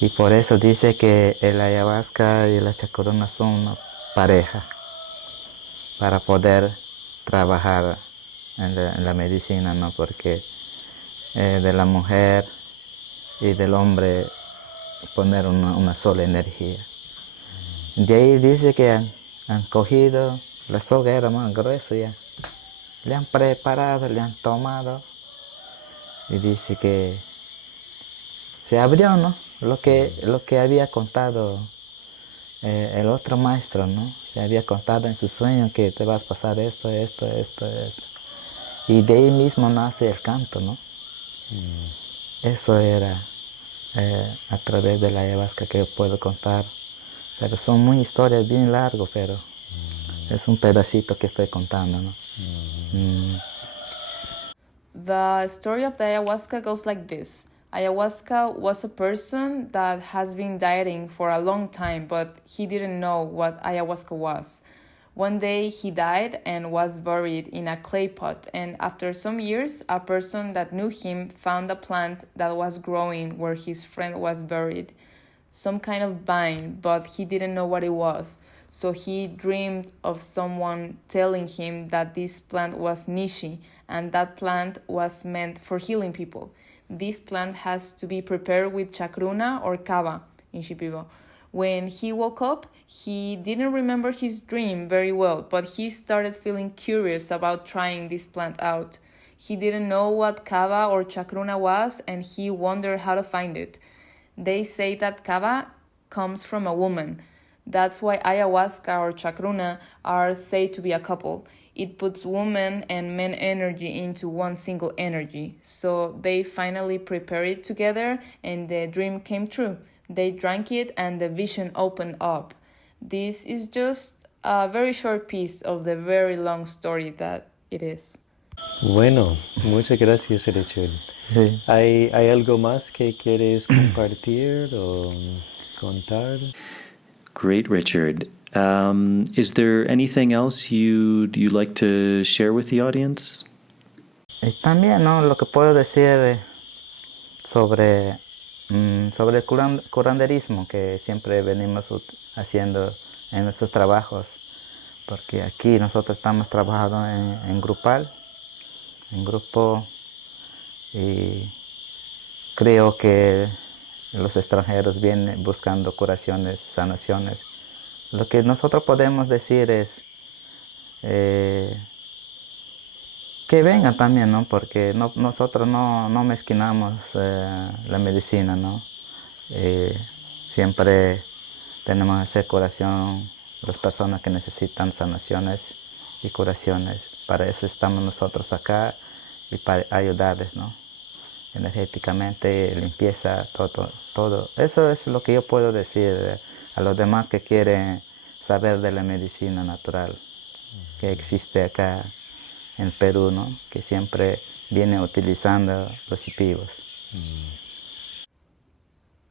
Y por eso dice que el ayahuasca y la chacuruna son una pareja para poder trabajar en la medicina, ¿no? Porque de la mujer y del hombre poner una sola energía. De ahí dice que han cogido, la soga era más gruesa ya, le han preparado, le han tomado y dice que se abrió, ¿no? Lo que había contado el otro maestro, ¿no? Se había contado en su sueño que te vas a pasar esto. Y de ahí mismo nace el canto, ¿no? Eso era a través de la ayahuasca que puedo contar. Pero son muy historias bien largas, pero es un pedacito que estoy contando, ¿no? The story of the ayahuasca goes like this. Ayahuasca was a person that has been dieting for a long time, but he didn't know what ayahuasca was. One day he died and was buried in a clay pot, and after some years, a person that knew him found a plant that was growing where his friend was buried. Some kind of vine, but he didn't know what it was. So he dreamed of someone telling him that this plant was nishi, and that plant was meant for healing people. This plant has to be prepared with chacruna or kava in Shipibo. When he woke up, he didn't remember his dream very well, but he started feeling curious about trying this plant out. He didn't know what kava or chacruna was, and he wondered how to find it. They say that kava comes from a woman. That's why ayahuasca or chacruna are said to be a couple. It puts woman and men energy into one single energy. So they finally prepared it together and the dream came true. They drank it and the vision opened up. This is just a very short piece of the very long story that it is. Bueno, muchas gracias, Rachel. Sí. ¿Hay algo más que quieres compartir o contar? Great, Richard. Is there anything else you'd like to share with the audience? Y también, ¿no? Lo que puedo decir sobre el curanderismo que siempre venimos haciendo en nuestros trabajos, porque aquí nosotros estamos trabajando en grupal, en grupo, y creo que los extranjeros vienen buscando curaciones, sanaciones. Lo que nosotros podemos decir es que vengan también, ¿no? Porque nosotros no mezquinamos la medicina, ¿no? Siempre tenemos que hacer curación a las personas que necesitan sanaciones y curaciones. Para eso estamos nosotros acá y para ayudarles, ¿no? Energéticamente, limpieza, todo. Eso es lo que yo puedo decir a los demás que quieren saber de la medicina natural que existe acá en Perú, ¿no? Que siempre viene utilizando los shipibos.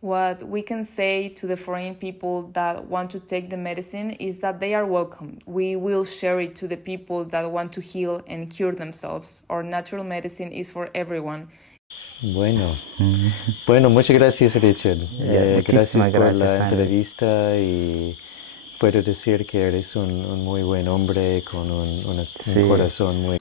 What we can say to the foreign people that want to take the medicine is that they are welcome. We will share it to the people that want to heal and cure themselves. Our natural medicine is for everyone. Bueno, bueno, muchas gracias, Richard. Gracias por gracias, la Stanley. entrevista y puedo decir que eres un muy buen hombre con un corazón muy...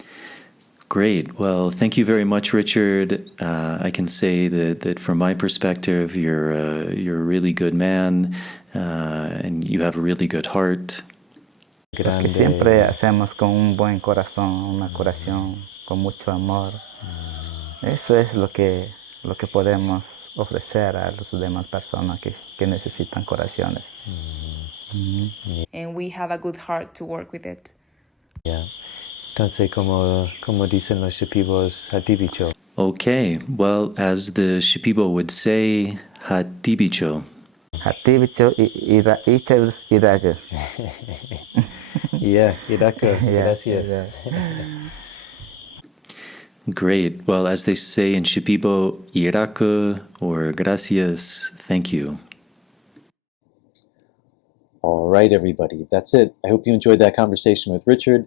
Great. Well, thank you very much, Richard. I can say that from my perspective, you're a really good man, and you have a really good heart. Porque siempre hacemos con un buen corazón, una curación con mucho amor. Eso es lo que podemos ofrecer a las demás personas que necesitan curaciones. And we have a good heart to work with it. Yeah. Entonces, como dicen los Shipibos, hatibicho. Okay, well, as the Shipibo would say, hatibicho. Hatibicho iraga. Yeah, iraka. Gracias. Great. Well, as they say in Shipibo, iraka or gracias, thank you. All right, everybody, that's it. I hope you enjoyed that conversation with Richard.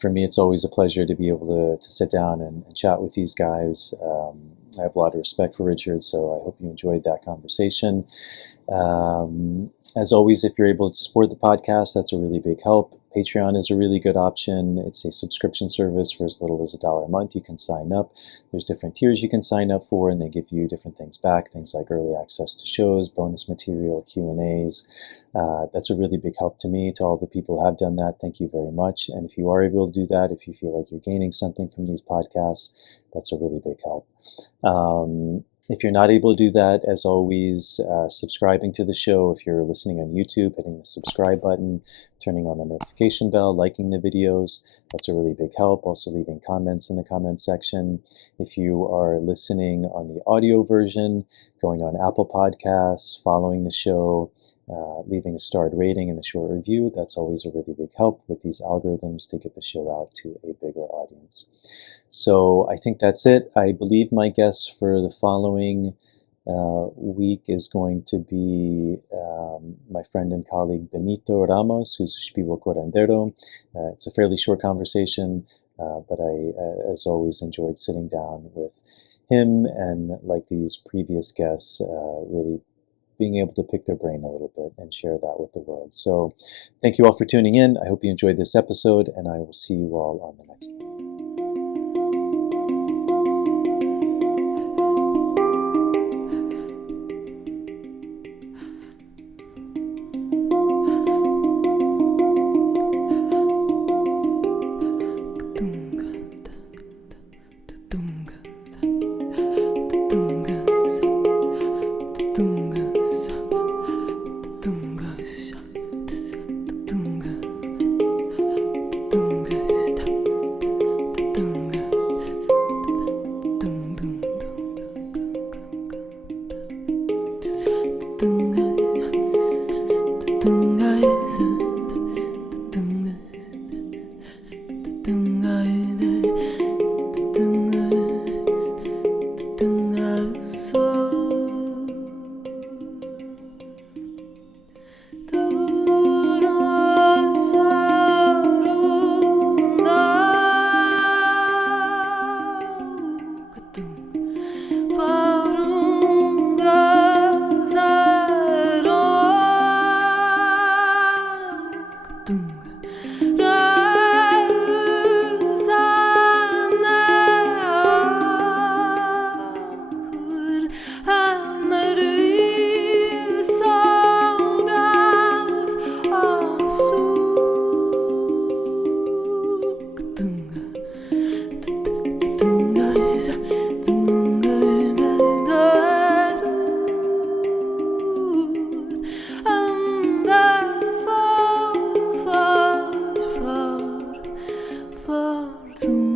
For me, it's always a pleasure to be able to sit down and chat with these guys. I have a lot of respect for Richard, so I hope you enjoyed that conversation. As always, if you're able to support the podcast, that's a really big help. Patreon is a really good option. It's a subscription service for as little as $1 a month. You can sign up. There's different tiers you can sign up for, and they give you different things back, things like early access to shows, bonus material, Q&As. That's a really big help to me. To all the people who have done that, thank you very much. And if you are able to do that, if you feel like you're gaining something from these podcasts, that's a really big help. If you're not able to do that, as always, subscribing to the show. If you're listening on YouTube, hitting the subscribe button, turning on the notification bell, liking the videos, that's a really big help. Also leaving comments in the comment section. If you are listening on the audio version, going on Apple Podcasts, following the show, leaving a starred rating and a short review, that's always a really big help with these algorithms to get the show out to a bigger audience. So I think that's it. I believe my guest for the following week is going to be my friend and colleague Benito Ramos, who's a Shipibo curandero. It's a fairly short conversation, but I, as always, enjoyed sitting down with him and, like these previous guests, really being able to pick their brain a little bit and share that with the world. So thank you all for tuning in. I hope you enjoyed this episode, and I will see you all on the next one. To